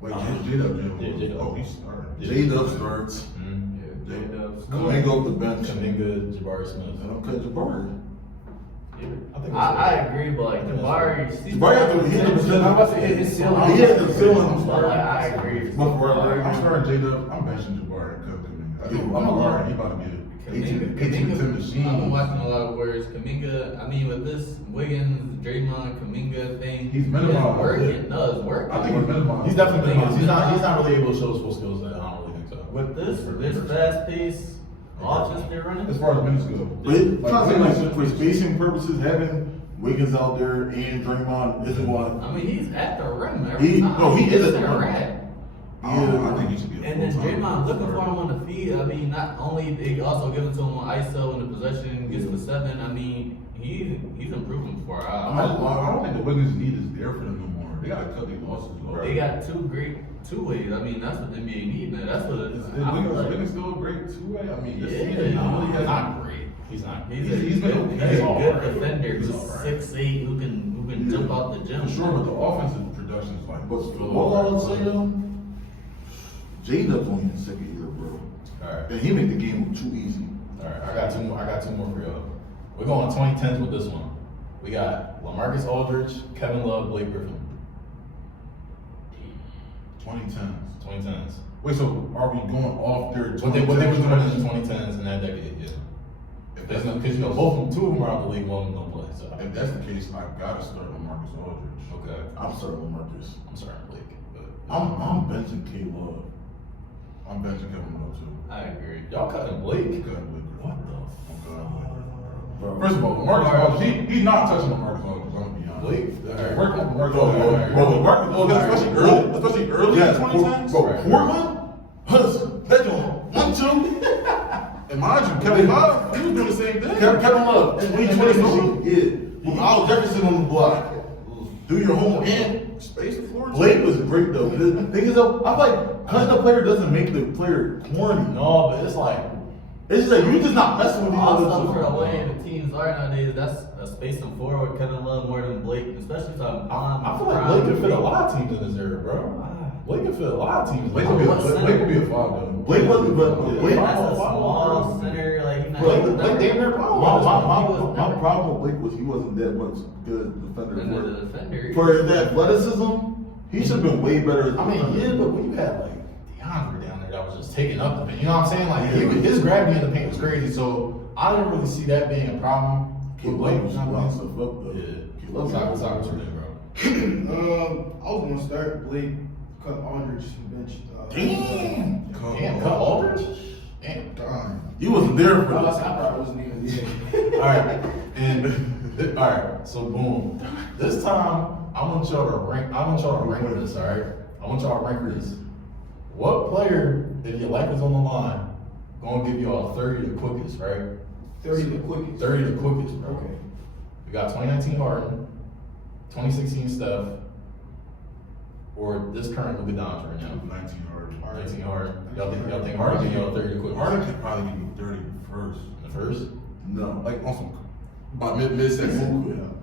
Wait, J-Dub. Yeah, J-Dub. Oh, he's starting. J-Dub starts. Yeah, J-Dubs. Kuminga off the bench. Kuminga, Jabari Smith. And I'm cutting Jabari. I agree, but like Jabari, Jabari had to hit him. I'm about to hit his ceiling. He had the ceiling. But like, I agree. I'm starting J-Dub. I'm benching Jabari and cutting Kuminga. I think Yeah, I'm Jabari, he about to get 18 machines. I'm watching a lot of words. Kaminga, I mean, with this Wiggins, Draymond, Kaminga thing, He's minimized. It does work. I think he's minimized. He's definitely minimized. He's not really able to show his full skills. I don't really think so. With this fast pace offense they're running. As far as minutes go. But it's not saying like for spacing purposes, having Wiggins out there and Draymond isn't one. I mean, he's at the rim every time. He is at in the a rim. rack. I think he should be a And then full-time Draymond looking for starter. him on the feed. I mean, not only they also give it to him on ISO and the possession gets to 7. I mean, he's improving for our I don't think the Wiggins need is there for them no more. They gotta cut their losses. They got two great two-ways. I mean, that's what the NBA need, man. That's what Is I feel like. Wiggins still a great two-way? I mean, this Yeah, season, he really has Not great. He's not. He's He's a been- good he's defender He's who's all right. 6'8", who can jump out the gym. For sure, but the offensive production production's like. But what I would say though, J-Dub's only in his second year, bro. Alright. And he make the game look too easy. Alright, I got two more for y'all. We're going 2010s with this one. We got LaMarcus Aldridge, Kevin Love, Blake Griffin. 2010s. 2010s. Wait, so are we going off their What they was doing in the 2010s in that decade, yeah. Because you know, two of them are out the league, one of them don't play. So If that's the case, I gotta start with Marcus Aldridge. okay, I'm starting with Marcus. I'm sorry, Blake. But I'm benching K Love. I'm benching Kevin Love too. I agree. y'all cutting Blake? Cutting Blake Griffin. What the Bro. First of all, Marcus Aldridge, he's not touching the Marcus Aldridge. I'm gonna be honest. Blake? Like, work on Marcus Bro, Aldridge. bro, Marcus Aldridge, especially early Yeah, in 2010s. Bro, Right. Portland, Hudson, that joint, 1-2. And mind you, Kevin Love, he was doing the same thing. Kevin Love, 2020, yeah. With Al Jefferson on the block. Do your homework. And Space the floor. Blake was great though. The thing is though, I feel like cutting the player doesn't make the player corny. No, but it's like It's just like you just not messing with these All other stuff for the two. way the teams are nowadays. That's a space and forward with Kevin Love more than Blake, especially talking I feel like Blake can fit a lot of teams in this era, bro. Blake can fit a lot of teams. Blake could be a five though. Blake wasn't, but Blake. That's a small center, like Blake damn near My problem with Blake was he wasn't that much good defender. And the defender. For the athleticism, he should have been way better. I mean, yeah, but when you had like DeAndre down there that was just taking up the paint, you know what I'm saying? Like his gravity in the paint was crazy, so I didn't really see that being a problem with Blake. was line stuff up though. Yeah, Love Saki, stuff up. bro. I was gonna start Blake, cut Aldridge from bench. Damn. Damn, cut Aldridge. Damn. God. He wasn't there for I this. probably wasn't even. All right, and all right, so boom. This time I want y'all to rank. I want y'all to rank this. All right, I want y'all to rank this. What player, if your life is on the line, gonna give y'all 30 the quickest, right? 30 the quickest. 30 the quickest, bro. Okay. We got 2019 Harden, 2016 Steph, or this current Luka Doncic right now. 19 Harden. 19 Harden. Y'all think Harden give y'all 30 the quickest? Harden could probably give me 30 first. The first? No. Like on some by mid season.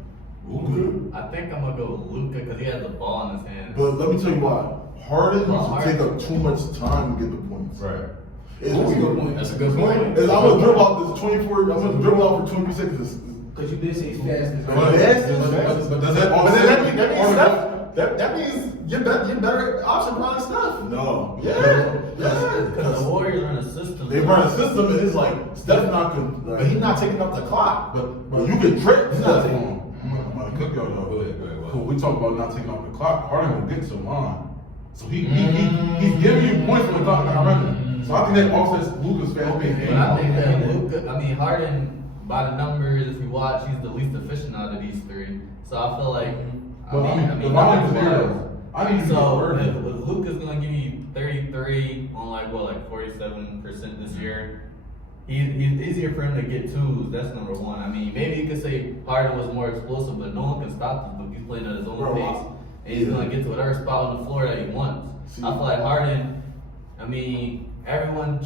Luka. I think I'm gonna go with Luka because he has the ball in his hand. But let me tell you why. Harden used to take up too much time to get the points. Right. It's That's a good point. That's a good point. I'm gonna dribble out this 24. I'm gonna dribble out for 20 seconds. Because you did say he's fast as But well. that's- Does that But then that means offset? Steph. That means your better option probably Steph. No. Yeah. Because the Warriors run a system. They run a system and it's like Steph not gonna. But he's not taking up the clock. But you can trick. He's not taking on. I'm gonna cook y'all though. Go ahead. Cool. We talk about not taking off the clock. Harden will get to line. So he's giving you points for the clock not running. So I think that offsets Luka's fast paced But game. I think that Luka, Harden, by the numbers, if you watch, he's the least efficient out of these three. So I feel like, But I mean, the volume is there. I need to be so worried. if Luka's gonna give you 33 on like 47% this year, he's easier for him to get twos. That's number one. I mean, maybe you could say Harden was more explosive, but no one can stop him. But he's playing at his own Bro, pace, and he's gonna get to whatever spot on the floor that he wants. See. I feel like Harden. Everyone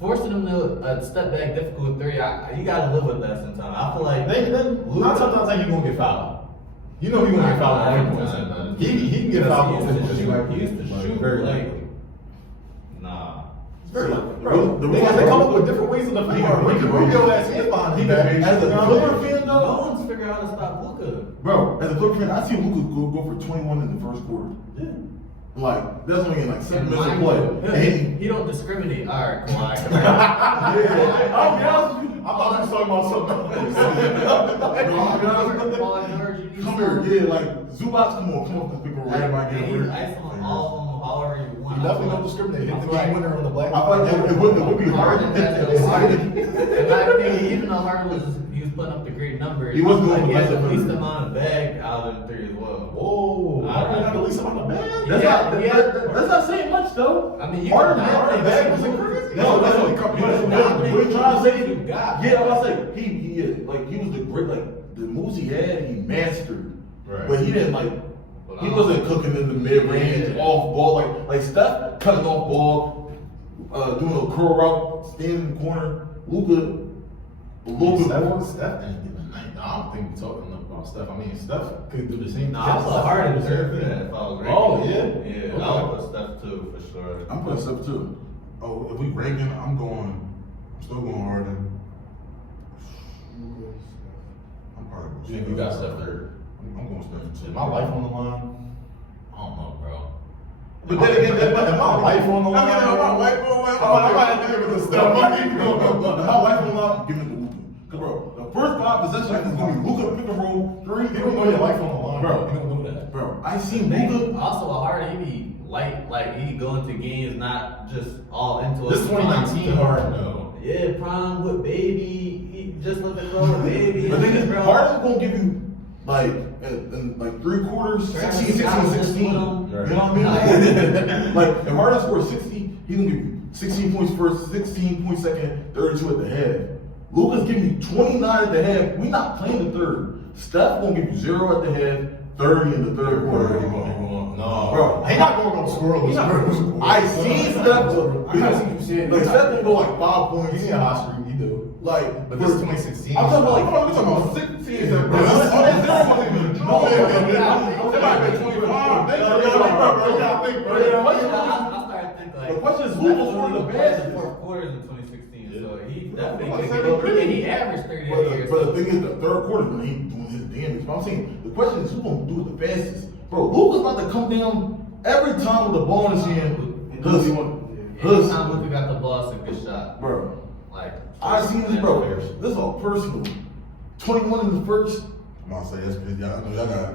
forcing him to step back difficult with three. You gotta live with that sometimes. I feel like Nine times out of 10 you gonna get fouled. You know he gonna get fouled at any point. He can get fouled He used to shoot. He used to Like, shoot. very Like, likely. nah. Very likely. The Bro, reason- they have to come up with different ways to defend. Ricky Rubio that hands behind his back. As a Clipper fan No though, one's figuring out how to stop Luka. bro, as a Clipper fan, I see Luka go for 21 in the first quarter. Yeah. Like that's only in like 7 And minutes of mind play. And you, he don't discriminate. All right, Kawhi. yeah, I'll be honest with you. I thought you was talking about something else. Paul George, you need Come some- here, yeah, like Zubac, come off this pick and roll. Everybody And get he's rid. icing on all of them, however you want. He definitely don't discriminate. Hit I the feel game like winner on the black. I feel like it would be hard. Harden has Harden. In my opinion, even though Harden was putting up the great numbers, He wasn't doing he the had best the of least it. amount of bag out of the three as well. Whoa. Harden got the least amount of bag. That's Yeah, that's not saying much though. I mean, you Harden, can Harden bag bag was crazy. No, that's what we're trying to say. You got. Yeah, I was like he like he was the great like the moves he had he mastered, Right. but he didn't like he wasn't cooking in the mid range off ball like Steph cutting off ball, doing a curl route, standing in the corner. Luka a little bit more. Steph didn't even night. I don't think we're talking about Steph. I mean, Steph could do the same. No, I put Harden deserve for that if I was ranking. Oh, yeah? Yeah, Okay. I would put Steph too, for sure. I'm putting Steph too. Oh, if we ranking, I'm still going Harden. I'm probably going You think we got Steph third? I'm going Steph too. Is my life on the line? I don't know, bro. But then again, is my life on the line? my life on the line. I'm about to give it to Steph. My wife will not give it to Luka. Cause bro, the first 5 possessions is gonna be Luka pick and roll 3. You don't know your life on the line, Bro. You don't know that. Bro, I seen Luka. Also, a Harden, he be like he go into games not just all into This it. 2019 Harden, though. Yeah, prime with baby. He just let the throw with baby. The thing is, bro. Harden's gonna give you like in like 3 quarters, 16, 16, 16. You know what I mean? Like if Harden scores 60, he's gonna give you 16 points first, 16 points second, 32 at the half. Luka's giving you 29 at the half. We not playing the third. Steph gonna give you 0 at the half, 30 in the third quarter. No, Bro, he not going to go scoreless. I seen Steph. I see you saying Like Steph gonna go like 5 points. He's in a hot streak, he do. Like, But this is 2016. I'm talking about like, I'm talking about 16. Bro, The question is, who will score the best? Fourth quarters in 2016, so he definitely But could go through. He averaged 30 a year. But the thing is, the third quarter when he doing his damage. But I'm saying the question is, who's gonna do it the fastest? Bro, Luka's about to come down every time with the ball in his hand. Every time Luka got the ball, it's a good shot. Bro, Like I seen this, bro. This is all personal. 21 in the first. I'm gonna say that's because y'all, I know y'all got,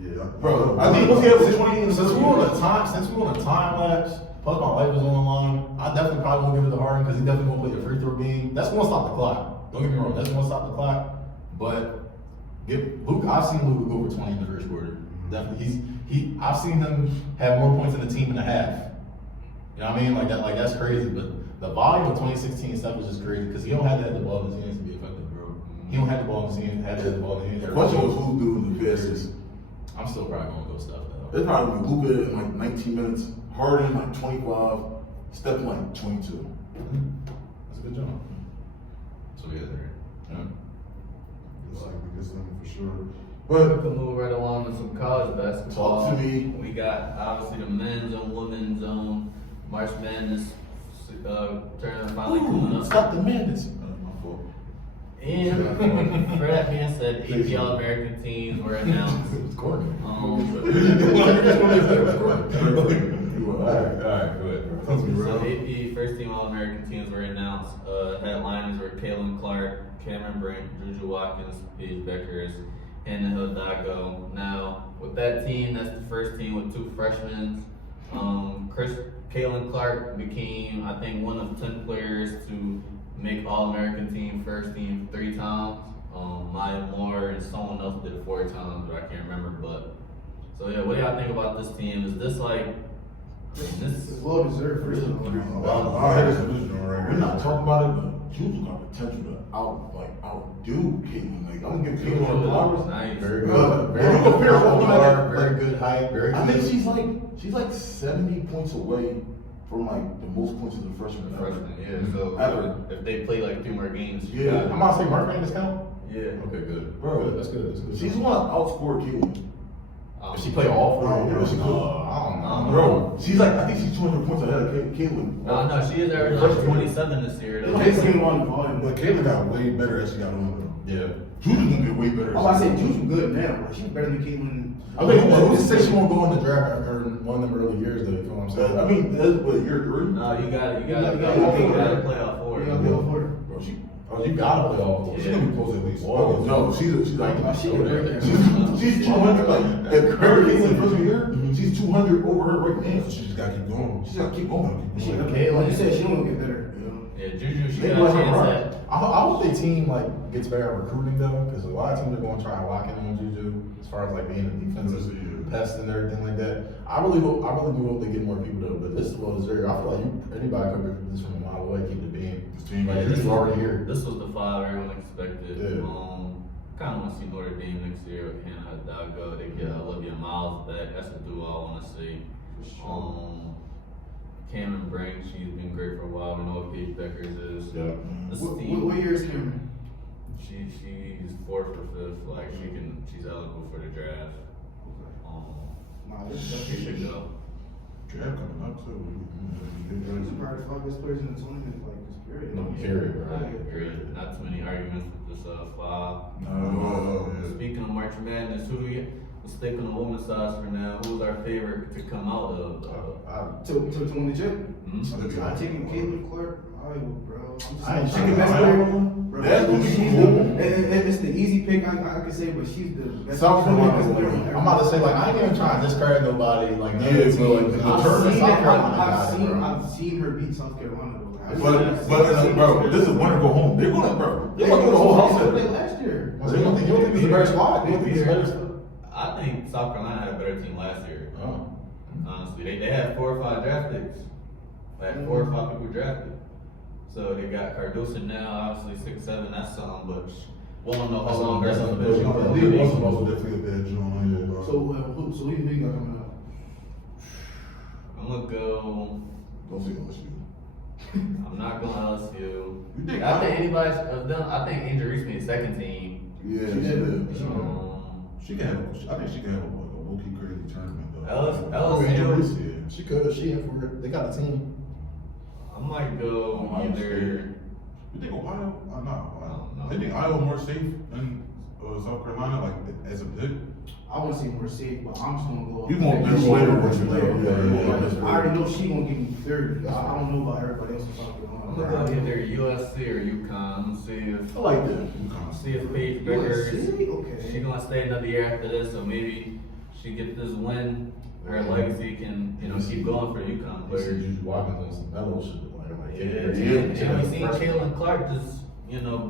yeah. Bro, I think he was 20 in the Since first. we on a time lapse, plus my life is on the line, I definitely probably won't give it to Harden because he definitely won't play the free throw game. That's gonna stop the clock. Don't get me wrong, that's gonna stop the clock. But Luke, I've seen Luka go for 20 in the first quarter. Definitely, I've seen him have more points than the team in a half. You know what I mean? Like that's crazy. But the volume of 2016 stuff is just crazy because he don't have to have the ball in his hands to be effective, bro. He don't have the ball in his hands. Had to have the ball in his hands. The question was who's doing the fastest. I'm still probably gonna go stuff though. It's probably gonna be Luka in like 19 minutes, Harden like 25, Steph in like 22. That's a good job. So yeah, there. Yeah. Looks like we get something for sure. we But can move right along to some college basketball. Talk to me. We got obviously the men's and women's March Madness tournament finally coming up. Stop the madness. My fault. And for that being said, AP All-American teams were announced. It's Courtney. Alright, go ahead. So AP first team All-American teams were announced. Headliners were Kaylin Clark, Cameron Brink, Juju Watkins, Paige Beckers, and Hidalgo. Now, with that team, that's the first team with 2 freshmen. Kaylin Clark became, I think, one of 10 players to make All-American team first team 3 times. Maya Moore and someone else did it 4 times, but I can't remember. But so yeah, what do y'all think about this team? Is this like this? It's well deserved first of all. I had this illusion right We're here. not talking about it, but Juju got potential to outdo Caitlin. Like, I'm gonna give Caitlin her flowers. Nice. Very Good. good. Very You good. compare her to Very good height. Very I good. think she's like 70 points away from like the most points as a freshman. ever. Freshman, yeah. So Ever. if they play like 2 more games, she Yeah. got I'm about to say Mark Van discount. Yeah. Okay, good. Bro, Good. That's good. That's good. She's gonna outscore Caitlin. If she play all 4 I don't know. years, She could. I don't know. Bro, she's like, I think she's 200 points ahead of Caitlin. No, she is averaging like 27 this year. Though. They came on the volume. But Kayla got way better as she got older. Yeah. Juju's gonna get way better. Oh, I said Juju good now. Like, she's better than Caitlin. I mean, Who say she won't go in the draft after one of them early years though? You know what I'm saying? I mean, that's what, year 3? No, you got You gotta play off 4. You gotta go for it. Bro, she. Oh, you gotta play all. She's gonna be close at least. Whoa. No, she's like, She can break that. she's 200. Like, at her Caitlin freshman year, she's 200 over her right now. So she just gotta keep going. She's gotta keep going. She, like you said, she don't get better. You know? Yeah, Juju, she They got a let her chance run. at. I hope their team like gets better at recruiting though, because a lot of teams are going to try and lock in on Juju as far as like being a defensive pest and everything like that. I really do hope they get more people though. But this is well deserved. I feel like anybody could pick this from a mile away, keep it being. This team, Like, like, Juju's already here. This was the 5 everyone expected. Yeah. Kind of want to see Notre Dame next year with Hannah Hidalgo. They get Olivia Miles back. That's the duo I want to see. Cameron Brink, she's been great for a while. We know what Paige Beckers is. Yeah. This What team, year is Cameron? she's fourth or fifth. Like she's eligible for the draft. Nah, this She should go. Draft coming up too. These are probably the 5 best players in the tournament, like, just period. No, period, bro. Period. Not too many arguments with this five. Yeah. Speaking of March Madness, who do we? Let's stick on the women's side for now. Who's our favorite to come out of? To win the chip? Hmm? I taking Caitlin Clark. Iowa, bro. I ain't She the taking best Iowa. player. Bro, That's gonna be she's cool. it's the easy pick I could say, but she's the best. South Carolina, best player ever. I'm about to say, like, I ain't even trying to discredit nobody, like, Yeah, team, but, like, the I've tournament, seen South that. Carolina got it, bro. I've seen her beat South Carolina though. But this is winner go home. They're gonna, bro. They're gonna go the whole house. What they last year? So you don't think this is a better squad? You don't think this is a better squad? I think South Carolina had a better team last year. Oh. Honestly, they had 4 or 5 draft picks. They had 4 or 5 people drafted. So they got Cardoso now, obviously 6'7", that's something, but we don't know how long That's that's on gonna the be. bench. The league was also definitely a bad joint. So who you got coming out? I'm gonna go. Don't say LSU. I'm not going LSU. You think I think anybody of them. I think Angel Reese made second team. Yeah, She did. She can have. I think she can have a low-key crazy tournament though. LSU. She could. She in for it. They got a team. I might go Ohio either. You think Ohio? I'm not. I don't know. I think Iowa more safe than South Carolina, like as a pick. I want to say more safe, but I'm just gonna go. You want best player, best player. I already know she gonna give me 30. I don't know about everybody else in South I'm Carolina. gonna go either USC or UConn. See if I like that. see if Paige Becker. USC? Okay. She gonna stay another year after this, so maybe she get this win. Her legacy can keep going for UConn Players players. usually walking on some mellow shit. Like, And we seen Caitlin Clark just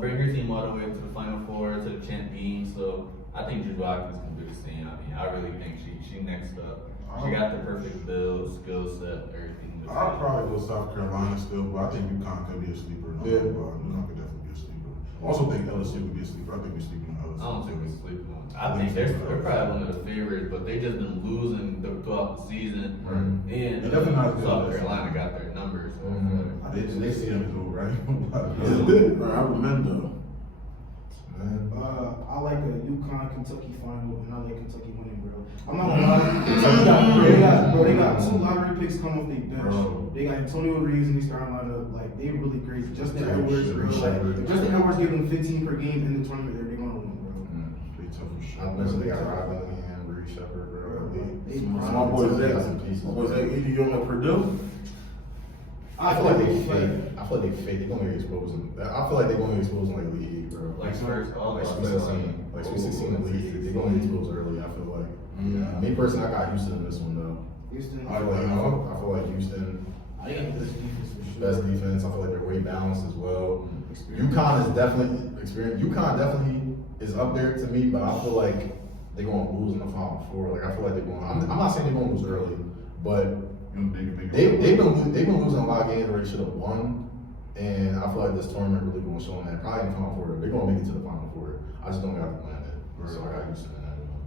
bring her team all the way to the Final Four, to the champion. So I think Juju Watkins can do the same. I mean, I really think she next up. She got the perfect build, skill set, everything. I'll probably go South Carolina still, but I think UConn could be a sleeper. UConn could definitely be a sleeper. I also think LSU could be a sleeper. I think we're sleeping on LSU. I don't think we sleep on. I think they're probably one of the favorites, but they just been losing throughout the season. Right. And They're definitely not as good South as Carolina got their numbers. So They see them as old, right? I remember. I like a UConn Kentucky final, and I like Kentucky winning, bro. I'm not gonna lie. They got 2 lottery picks come off their bench. Bro. They got Antonio Reeves in the starting lineup. Like, they really crazy. Justin Yeah, Edwards, shit, bro. shit. Like, if Justin Edwards give them 15 per game in the tournament, they're gonna win, bro. They tough as shit. I mentioned they got Robin and Bree Shepard, bro. My boy Zach. Was that either you on Purdue? I feel like they fake. They're gonna get exposed. I feel like they're gonna get exposed in like League 8, bro. like first, all Like like Sweet 16, like Sweet 16 in League 8. They're gonna get exposed early. I feel like. Yeah. Me personally, I got Houston in this one though. Houston. I feel like Houston I got this defense for sure. best defense. I feel like they're way balanced as well. UConn is definitely experienced. UConn definitely is up there to me, but I feel like they're gonna lose in the Final Four. Like I feel like they're going. I'm not saying they're gonna lose early, but they've been losing a lot of games where they should have won. And I feel like this tournament really gonna show them that. Probably in the Final Four, they're gonna make it to the Final Four. I just don't got the plan it. So I got Houston in that one.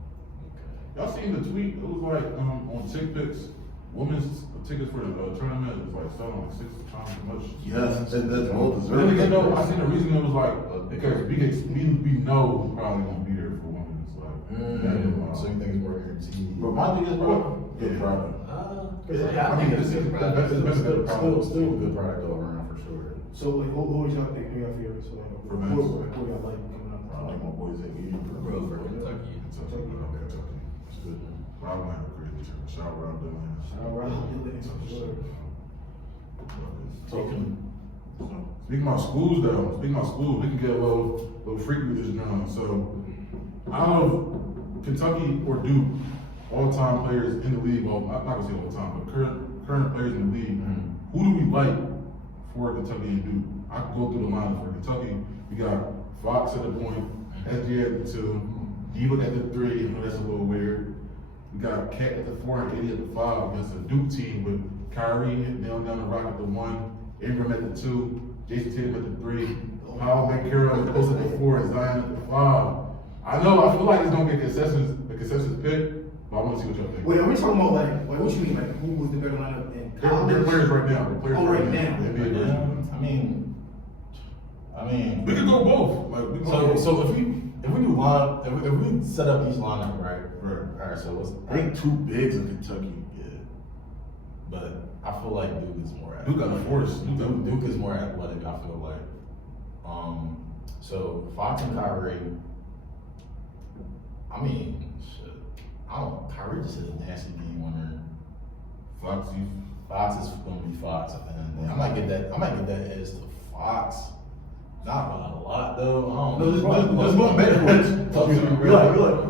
Y'all seen the tweet? It was like on TickPicks, women's tickets for the tournament is like selling like 6 times as much. Yes, that's well But then again, deserved. though, I seen the reason it was like because we know we're probably gonna be there for women. It's like So you think it's more guaranteed? But my thing is, bro, good product. Yeah, I think it's a good product. Still a good product all around for sure. So, like, who was y'all think? Who y'all favorites? So, like, For who men's? y'all like coming up? I like my boys at Eaton. Bro, for Kentucky. Kentucky. It's good. Rob Lamb a crazy tournament. Shout out Rob Dillon. Shout out Rob Dillon, for sure. Speaking about schools though, we can get a little freaky with this now. So out of Kentucky or Duke, all-time players in the league, well, I'm not gonna say all time, but current players in the league, who do we like for Kentucky and Duke? I can go through the line for Kentucky. We got Fox at the point, SG at the 2, D-Book at the 3, I know that's a little weird. We got Cat at the 4 and 80 at the 5 against a Duke team with Kyrie down the rock at the 1, Ingram at the 2, Jason Tatum at the 3, Powell McCarroll close at the 4, and Zion at the 5. I feel like it's gonna get a consensus pick, but I wanna see what y'all think. Wait, are we talking about like what you mean? Like, who was the better lineup in They're college? players right now. They're players Oh, right now. The NBA version. I mean, We could go both. Like we can so So if we do line, if we set up each lineup, right? All right. So what's I think two bigs in Kentucky. yeah, but I feel like Duke is more Duke got a force. Duke is more athletic. I feel like. So Fox and Kyrie. I mean, shit. I don't. Kyrie just hit a nasty game winner. Fox is gonna be Fox at the end of the day. I might get that edge to Fox. Not by a lot though. I don't know. Just going backwards.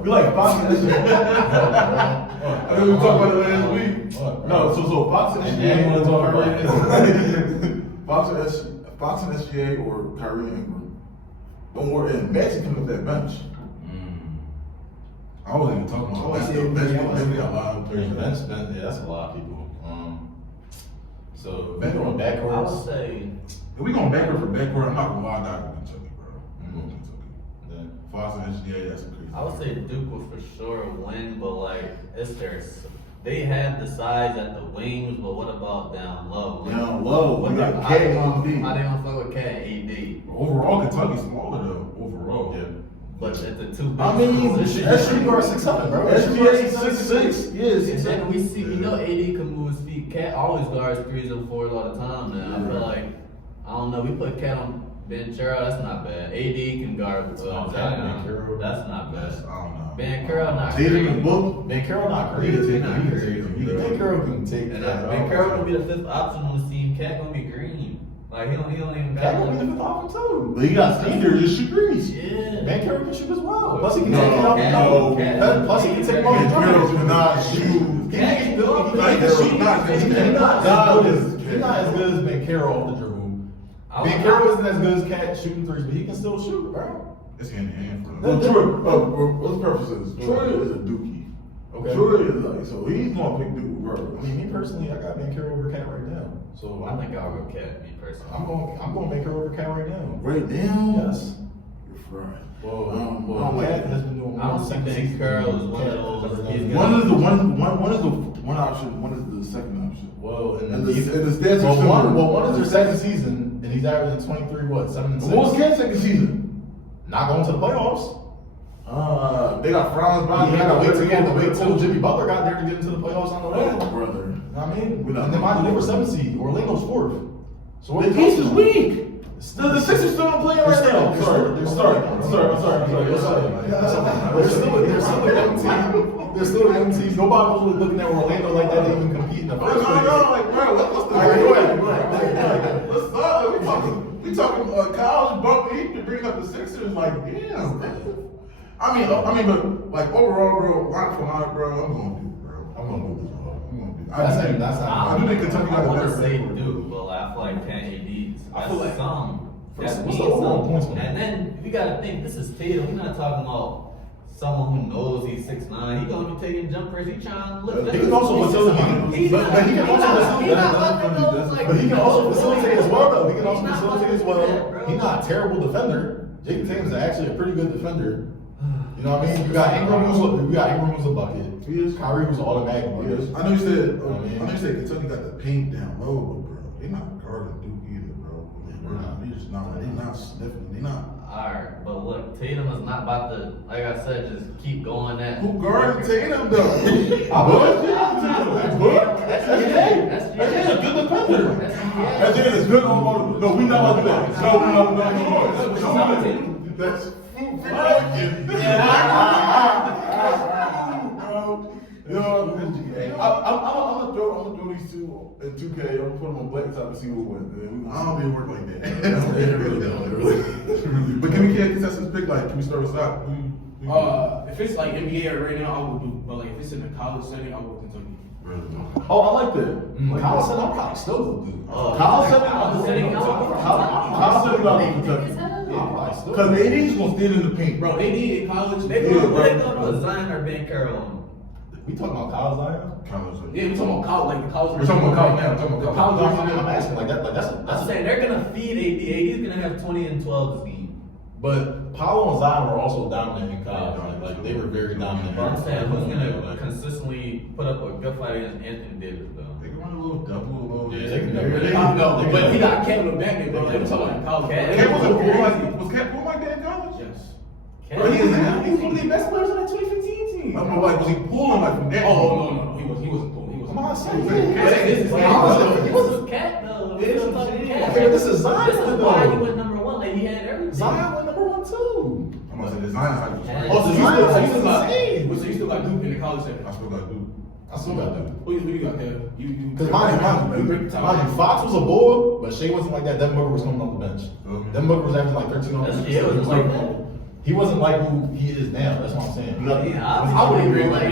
We like Fox and I know we talked about it last week. No, so Fox and SGA. Fox and SGA or Kyrie Ingram. Don't worry, and Maxey coming up that bench. I wasn't even talking about that. They got a lot of players. That's a lot of people. So if we're going backwards, I would say If we going backcourt for backcourt, I'm not gonna lie, not going Kentucky, bro. I'm going Kentucky. then Fox and SGA, that's a crazy. I would say Duke will for sure win, but like they have the size at the wings, but what about down low? Down low, What we got how Cat they and gonna AD. how they gonna fuck with Cat and AD? Overall, Kentucky's smaller though. Overall, yeah. But at the two big I mean, positions- That shooting guard 6'7", bro. SGA 6'6". And Yes, then we know AD can move his feet. Cat always guards 3s and 4s all the time now. I feel like, I don't know, we put Cat on Banchero, that's not bad. AD can guard Cat Zion. and Banchero. That's not bad. I don't know. Banchero not Tatum great. and Book. Banchero not He can crazy. take it. He can take it. Banchero can take And that. Banchero gonna be the 5th option on the team. Cat gonna be green. Like he don't even Cat got gonna be the 5th option too. But he got Steve there just shoot threes. Yeah. Banchero can shoot as well. Plus he can No, take it off the no. jump. Plus he can take it off the Banchero jump. cannot shoot. Cat can do it. He's not as good as Banchero off the dribble. Banchero isn't as good as Cat shooting threes, but he can still shoot, bro. It's hand in hand for Well, them. Troy, let's preface this. Troy is a dookie. Okay. Troy is like, so he's gonna pick Duke I regardless. mean, me personally, I got Banchero over Cat right now. So I think I'll go Cat, me personally. I'm going Banchero over Cat right now. Right now, Yes. you're fried. Well, Cat has been doing I don't think Ben Curl is one of those. He's One is the one option, one is the second option. Well, And the stats are well, similar. one is their second season, and he's averaging 23, 7 and 6. What was Cat's second season? Not going to the playoffs. They got Franz Wagner. He had to wait till Jimmy Butler got there to get into the playoffs on the way. Oh, brother. I mean, We're not and then mind you, they were 7 seed. Orlando's 4th. So what The are we East is talking weak. The Sixers still not playing right now. I'm sorry. They're still a young team. They're still a young team. Nobody was really looking at Orlando like that to even compete in the first place. Like, bro, what's the All right, go ahead. Let's start. We talking college bump. He can bring up the Sixers. Like, damn. I mean, but like overall, bro, line for line, bro, I'm going to do, bro. I'm going to do this, bro. I'm going to do. I do think Kentucky got I a want to better say record. Duke, but I feel like Cat AD. I feel like- That's what's the overall points for And then you gotta think this is Tatum. We're not talking about someone who knows he's 6'9". He gonna be taking jumpers. He trying to look. He can also facilitate. But he can also facilitate as well, though. He can also facilitate as well. He's not a terrible defender. Jacob Tatum's actually a pretty good defender. You know what I mean? You got Ingram who's a bucket. He is. Kyrie who's an automatic bucket. Yes. I know you said Kentucky got the paint down low, but bro, they not guarding Duke either, bro. They're just not. They're not sniffing. They're not. Alright, but look, Tatum is not about to, like I said, just keep going at. Who guarded Tatum though? That's a good defender. SJ is good on both. No, we not gonna do that. No. That's I'm gonna throw these two in 2K. I'm gonna put them on black top and see who wins. I don't even work like that. It really don't. But can we get contestants pick? Like, can we start with Saki? If it's like NBA right now, I would do. But like if it's in a college setting, I would Kentucky. Oh, I like that. Kyle said I'm probably still gonna do. Kyle said I'm Kentucky. Because AD's gonna stand in the paint, Bro, AD in college, They they gonna put Zion or Ben Curl on. We talking about Kyle Zion? Yeah, we talking about college, like the college. We're talking about college now. We're talking The about college. college. I'm asking like that. Like that's I'm saying they're gonna feed AD. AD's gonna have 20 and 12 this game. But Paolo and Zion were also dominant in college. Like they were very dominant. But I'm saying who's gonna consistently put up a good fight against Anthony Davis though? They can run a little double, a little. Yeah, they can No, but he got Kevin back there, bro. They were talking about college. Cat- Cat was Cat cool like that in college? Yes. Bro, he is now. He's one of the best players on that 2015 team. I'm like, was he pulling like from that? Oh, no. He wasn't pulling. He wasn't. Come on, son. He wasn't. Cat though. It is We're what talking it is. cat. Okay, this is Zion, This is why he though. went number one. Like he had everything. Zion went number 1 too. I'm gonna say the Zion's like. Yeah. Oh, so you So you still still got, insane. so you still got Duke in the college setting. I still got Duke. I still got that. Who you got, Kev? You Because mind you, Fox was a bull, but Shea wasn't like that. Devin Booker was coming off the bench. Devin Booker was averaging like 13 on the bench. Yeah, it was like that. He wasn't like who he is now. That's what I'm saying. I would agree. Like,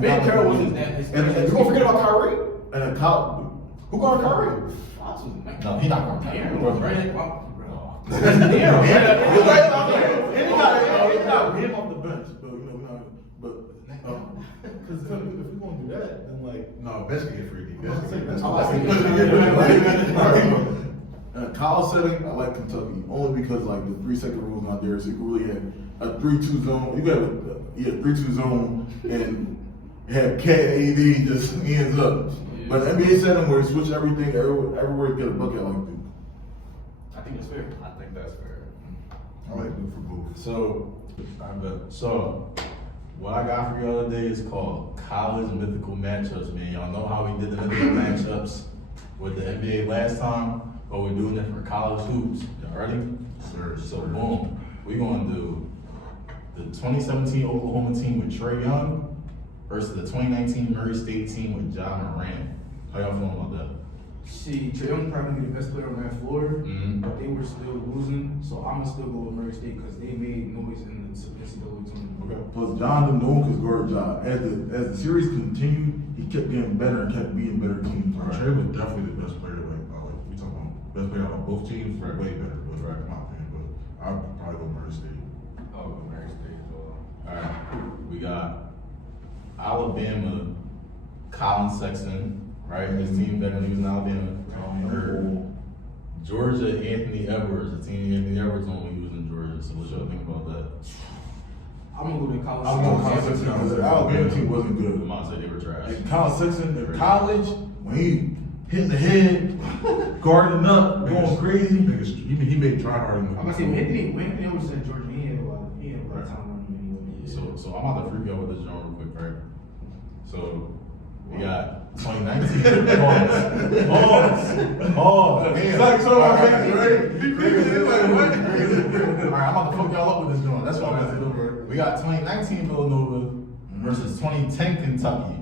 Ben Carroll wasn't that. And you gonna forget about Kyrie? And Who guarded Kyrie? Fox was like, No, he not guarding Aaron Kyrie. was right. he got him off the bench, but you know, Because if we're gonna do that, then like. No, best can get free. Best can get in a college setting, I like Kentucky only because like the 3-second rule is not there, so you can really have a 3-2 zone. You got a 3-2 zone and have Cat AD just ends up. But the NBA setting where you switch everything, everywhere you get a bucket, I like Duke. I think that's fair. I think that's fair. I like Duke for both. So, what I got for y'all today is called College Mythical Matchups, man. Y'all know how we did the mythical matchups with the NBA last time, but we're doing it for college hoops. Y'all ready? Sir, So, boom. We're going to do the 2017 Oklahoma team with Trae Young versus the 2019 Murray State team with John Morant. How y'all feeling about that? See, Trae Young probably the best player on that floor, Mhm. but they were still losing, so I'm gonna still go with Murray State because they made noise in the NCAA tournament. Okay. Plus, John didn't know his guard job. As the series continued, he kept getting better and kept beating better teams. Trey was definitely the best player. Like we talking about best player on both teams. Right. Way better, but in my opinion. But I'd probably go Murray State. Oh, Murray State as well. Alright, we got Alabama, Colin Sexton, right? His team better than he was in Alabama. Georgia, Anthony Edwards, the team Anthony Edwards on when he was in Georgia. So what y'all think about that? I'm gonna go to college. I'm going Colin Sexton because the Alabama team wasn't good. The mom said they were trash. And Colin Sexton in college, when he hitting the head, guarding up, going crazy. He made try hard. I'm gonna say when Anthony Edwards at Georgia, he had a lot of time on him anyway. So I'm about to freak out with this genre real quick, right? So we got 2019. Alright, I'm about to fuck y'all up with this joint. That's what I'm about to do. We got 2019 Villanova versus 2010 Kentucky.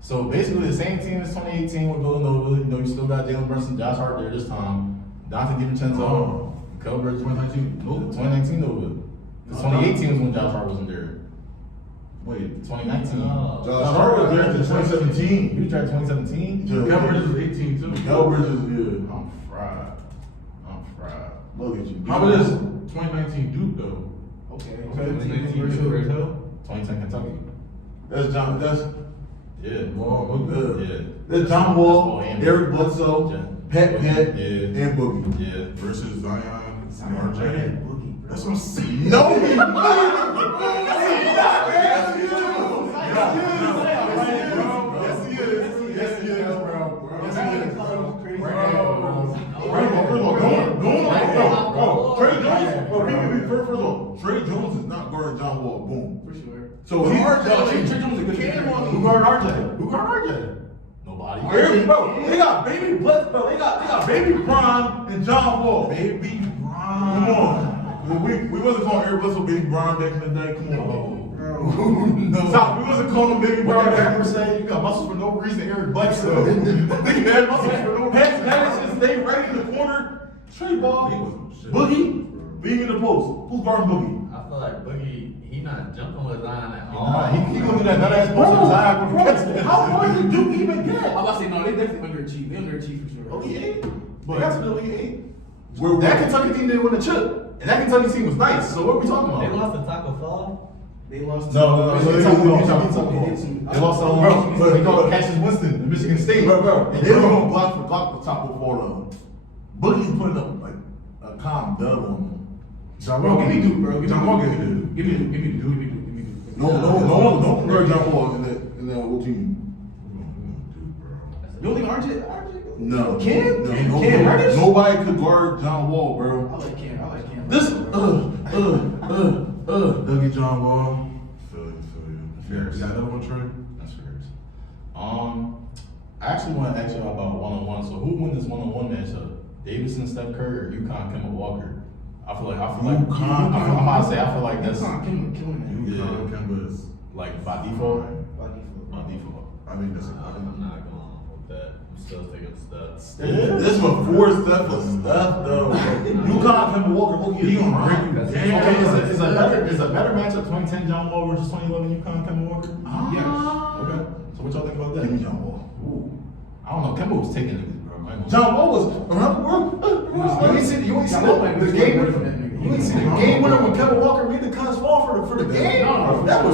So basically the same team as 2018 with Villanova. You know, you still got Jalen Brunson, Josh Hart there this time. Dante DiVincenzo, Kelbridge 2019. No, 2019 Nova. Because 2018 was when Josh Hart wasn't there. Wait, 2019. Josh Hart was there in 2017. He was there in 2017? Kelbridge was 18 too. Kelbridge is good. I'm fried. Look at you. How about this? 2019 Duke though. Okay. 2010 Kentucky. That's John. That's Yeah. Wall, look good. Yeah. that's John Wall, and Eric Bledsoe, Pat, Yeah. and Boogie. Yeah. Versus Zion, Zion, RJ. Boogie, bro. That's what I'm saying. No, he Trey Jones is not guarding John Wall. Boom. For sure. So he's Trey Jones is a good player. Who guarded RJ? Who guarded RJ? Nobody. Bro, they got baby Bledsoe, they got baby Bron and John Wall. Baby Come Bron. on. We wasn't calling Eric Bledsoe baby Bron back in the day. Come on. No. Stop. We wasn't calling him baby What Bron that back rapper say? You got muscles for no reason, Eric Bledsoe. Nigga had muscles for no Pat reason. Patterson stay right in the corner. Trey ball. He wasn't shit. Boogie, leave me in the post. Who's guarding Boogie? I feel like Boogie, he not jumping with Zion at all. Nah, he gonna do that nut ass post with Zion gonna catch that. How far did Duke even get? I'm about to say no. They definitely underachieved. They underachieved for sure. Oh, he ain't. But- They got to the Elite Eight. Where That Kentucky team didn't win the chip. And that Kentucky team was nice. So what are we talking They about? lost to Taco Fall. They lost. No. They They lost they call it Cassius Winston in Michigan State. Bro, they were gonna block the top of Florida. Boogie's putting up like a calm dub on them. John Bro, Wall, give me Duke, bro. Give me John Wall Duke. get it. Give me Duke. No one compare John Wall in that whole team. You don't think RJ? No. Cam? No, Cam Reddish? nobody could guard John Wall, bro. I like Cam. This Dougie John Wall. Feel you. Yeah, Yes. you got another one, Trey? That's fair. I actually want to ask you about one-on-one. So who win this one-on-one matchup? Davidson, Steph Curry, or UConn, Kemba Walker? I feel like I'm about to say I feel like that's killing that. UConn, Kemba is like by default. By default. By default. I mean, that's I'm not going with that. I'm still taking steps. This one four step for stuff though. UConn, Kemba Walker, he gonna break you down. Okay, is a better matchup 2010 John Wall versus 2011 UConn Kemba Walker? Yes. Okay. So what y'all think about that? Give me John Wall. I don't know. Kemba was taking niggas, bro. I ain't gonna- John Wall was around the world. You ain't see the game winner. You ain't see the game winner when Kemba Walker made the cuts fall for the game. No, that was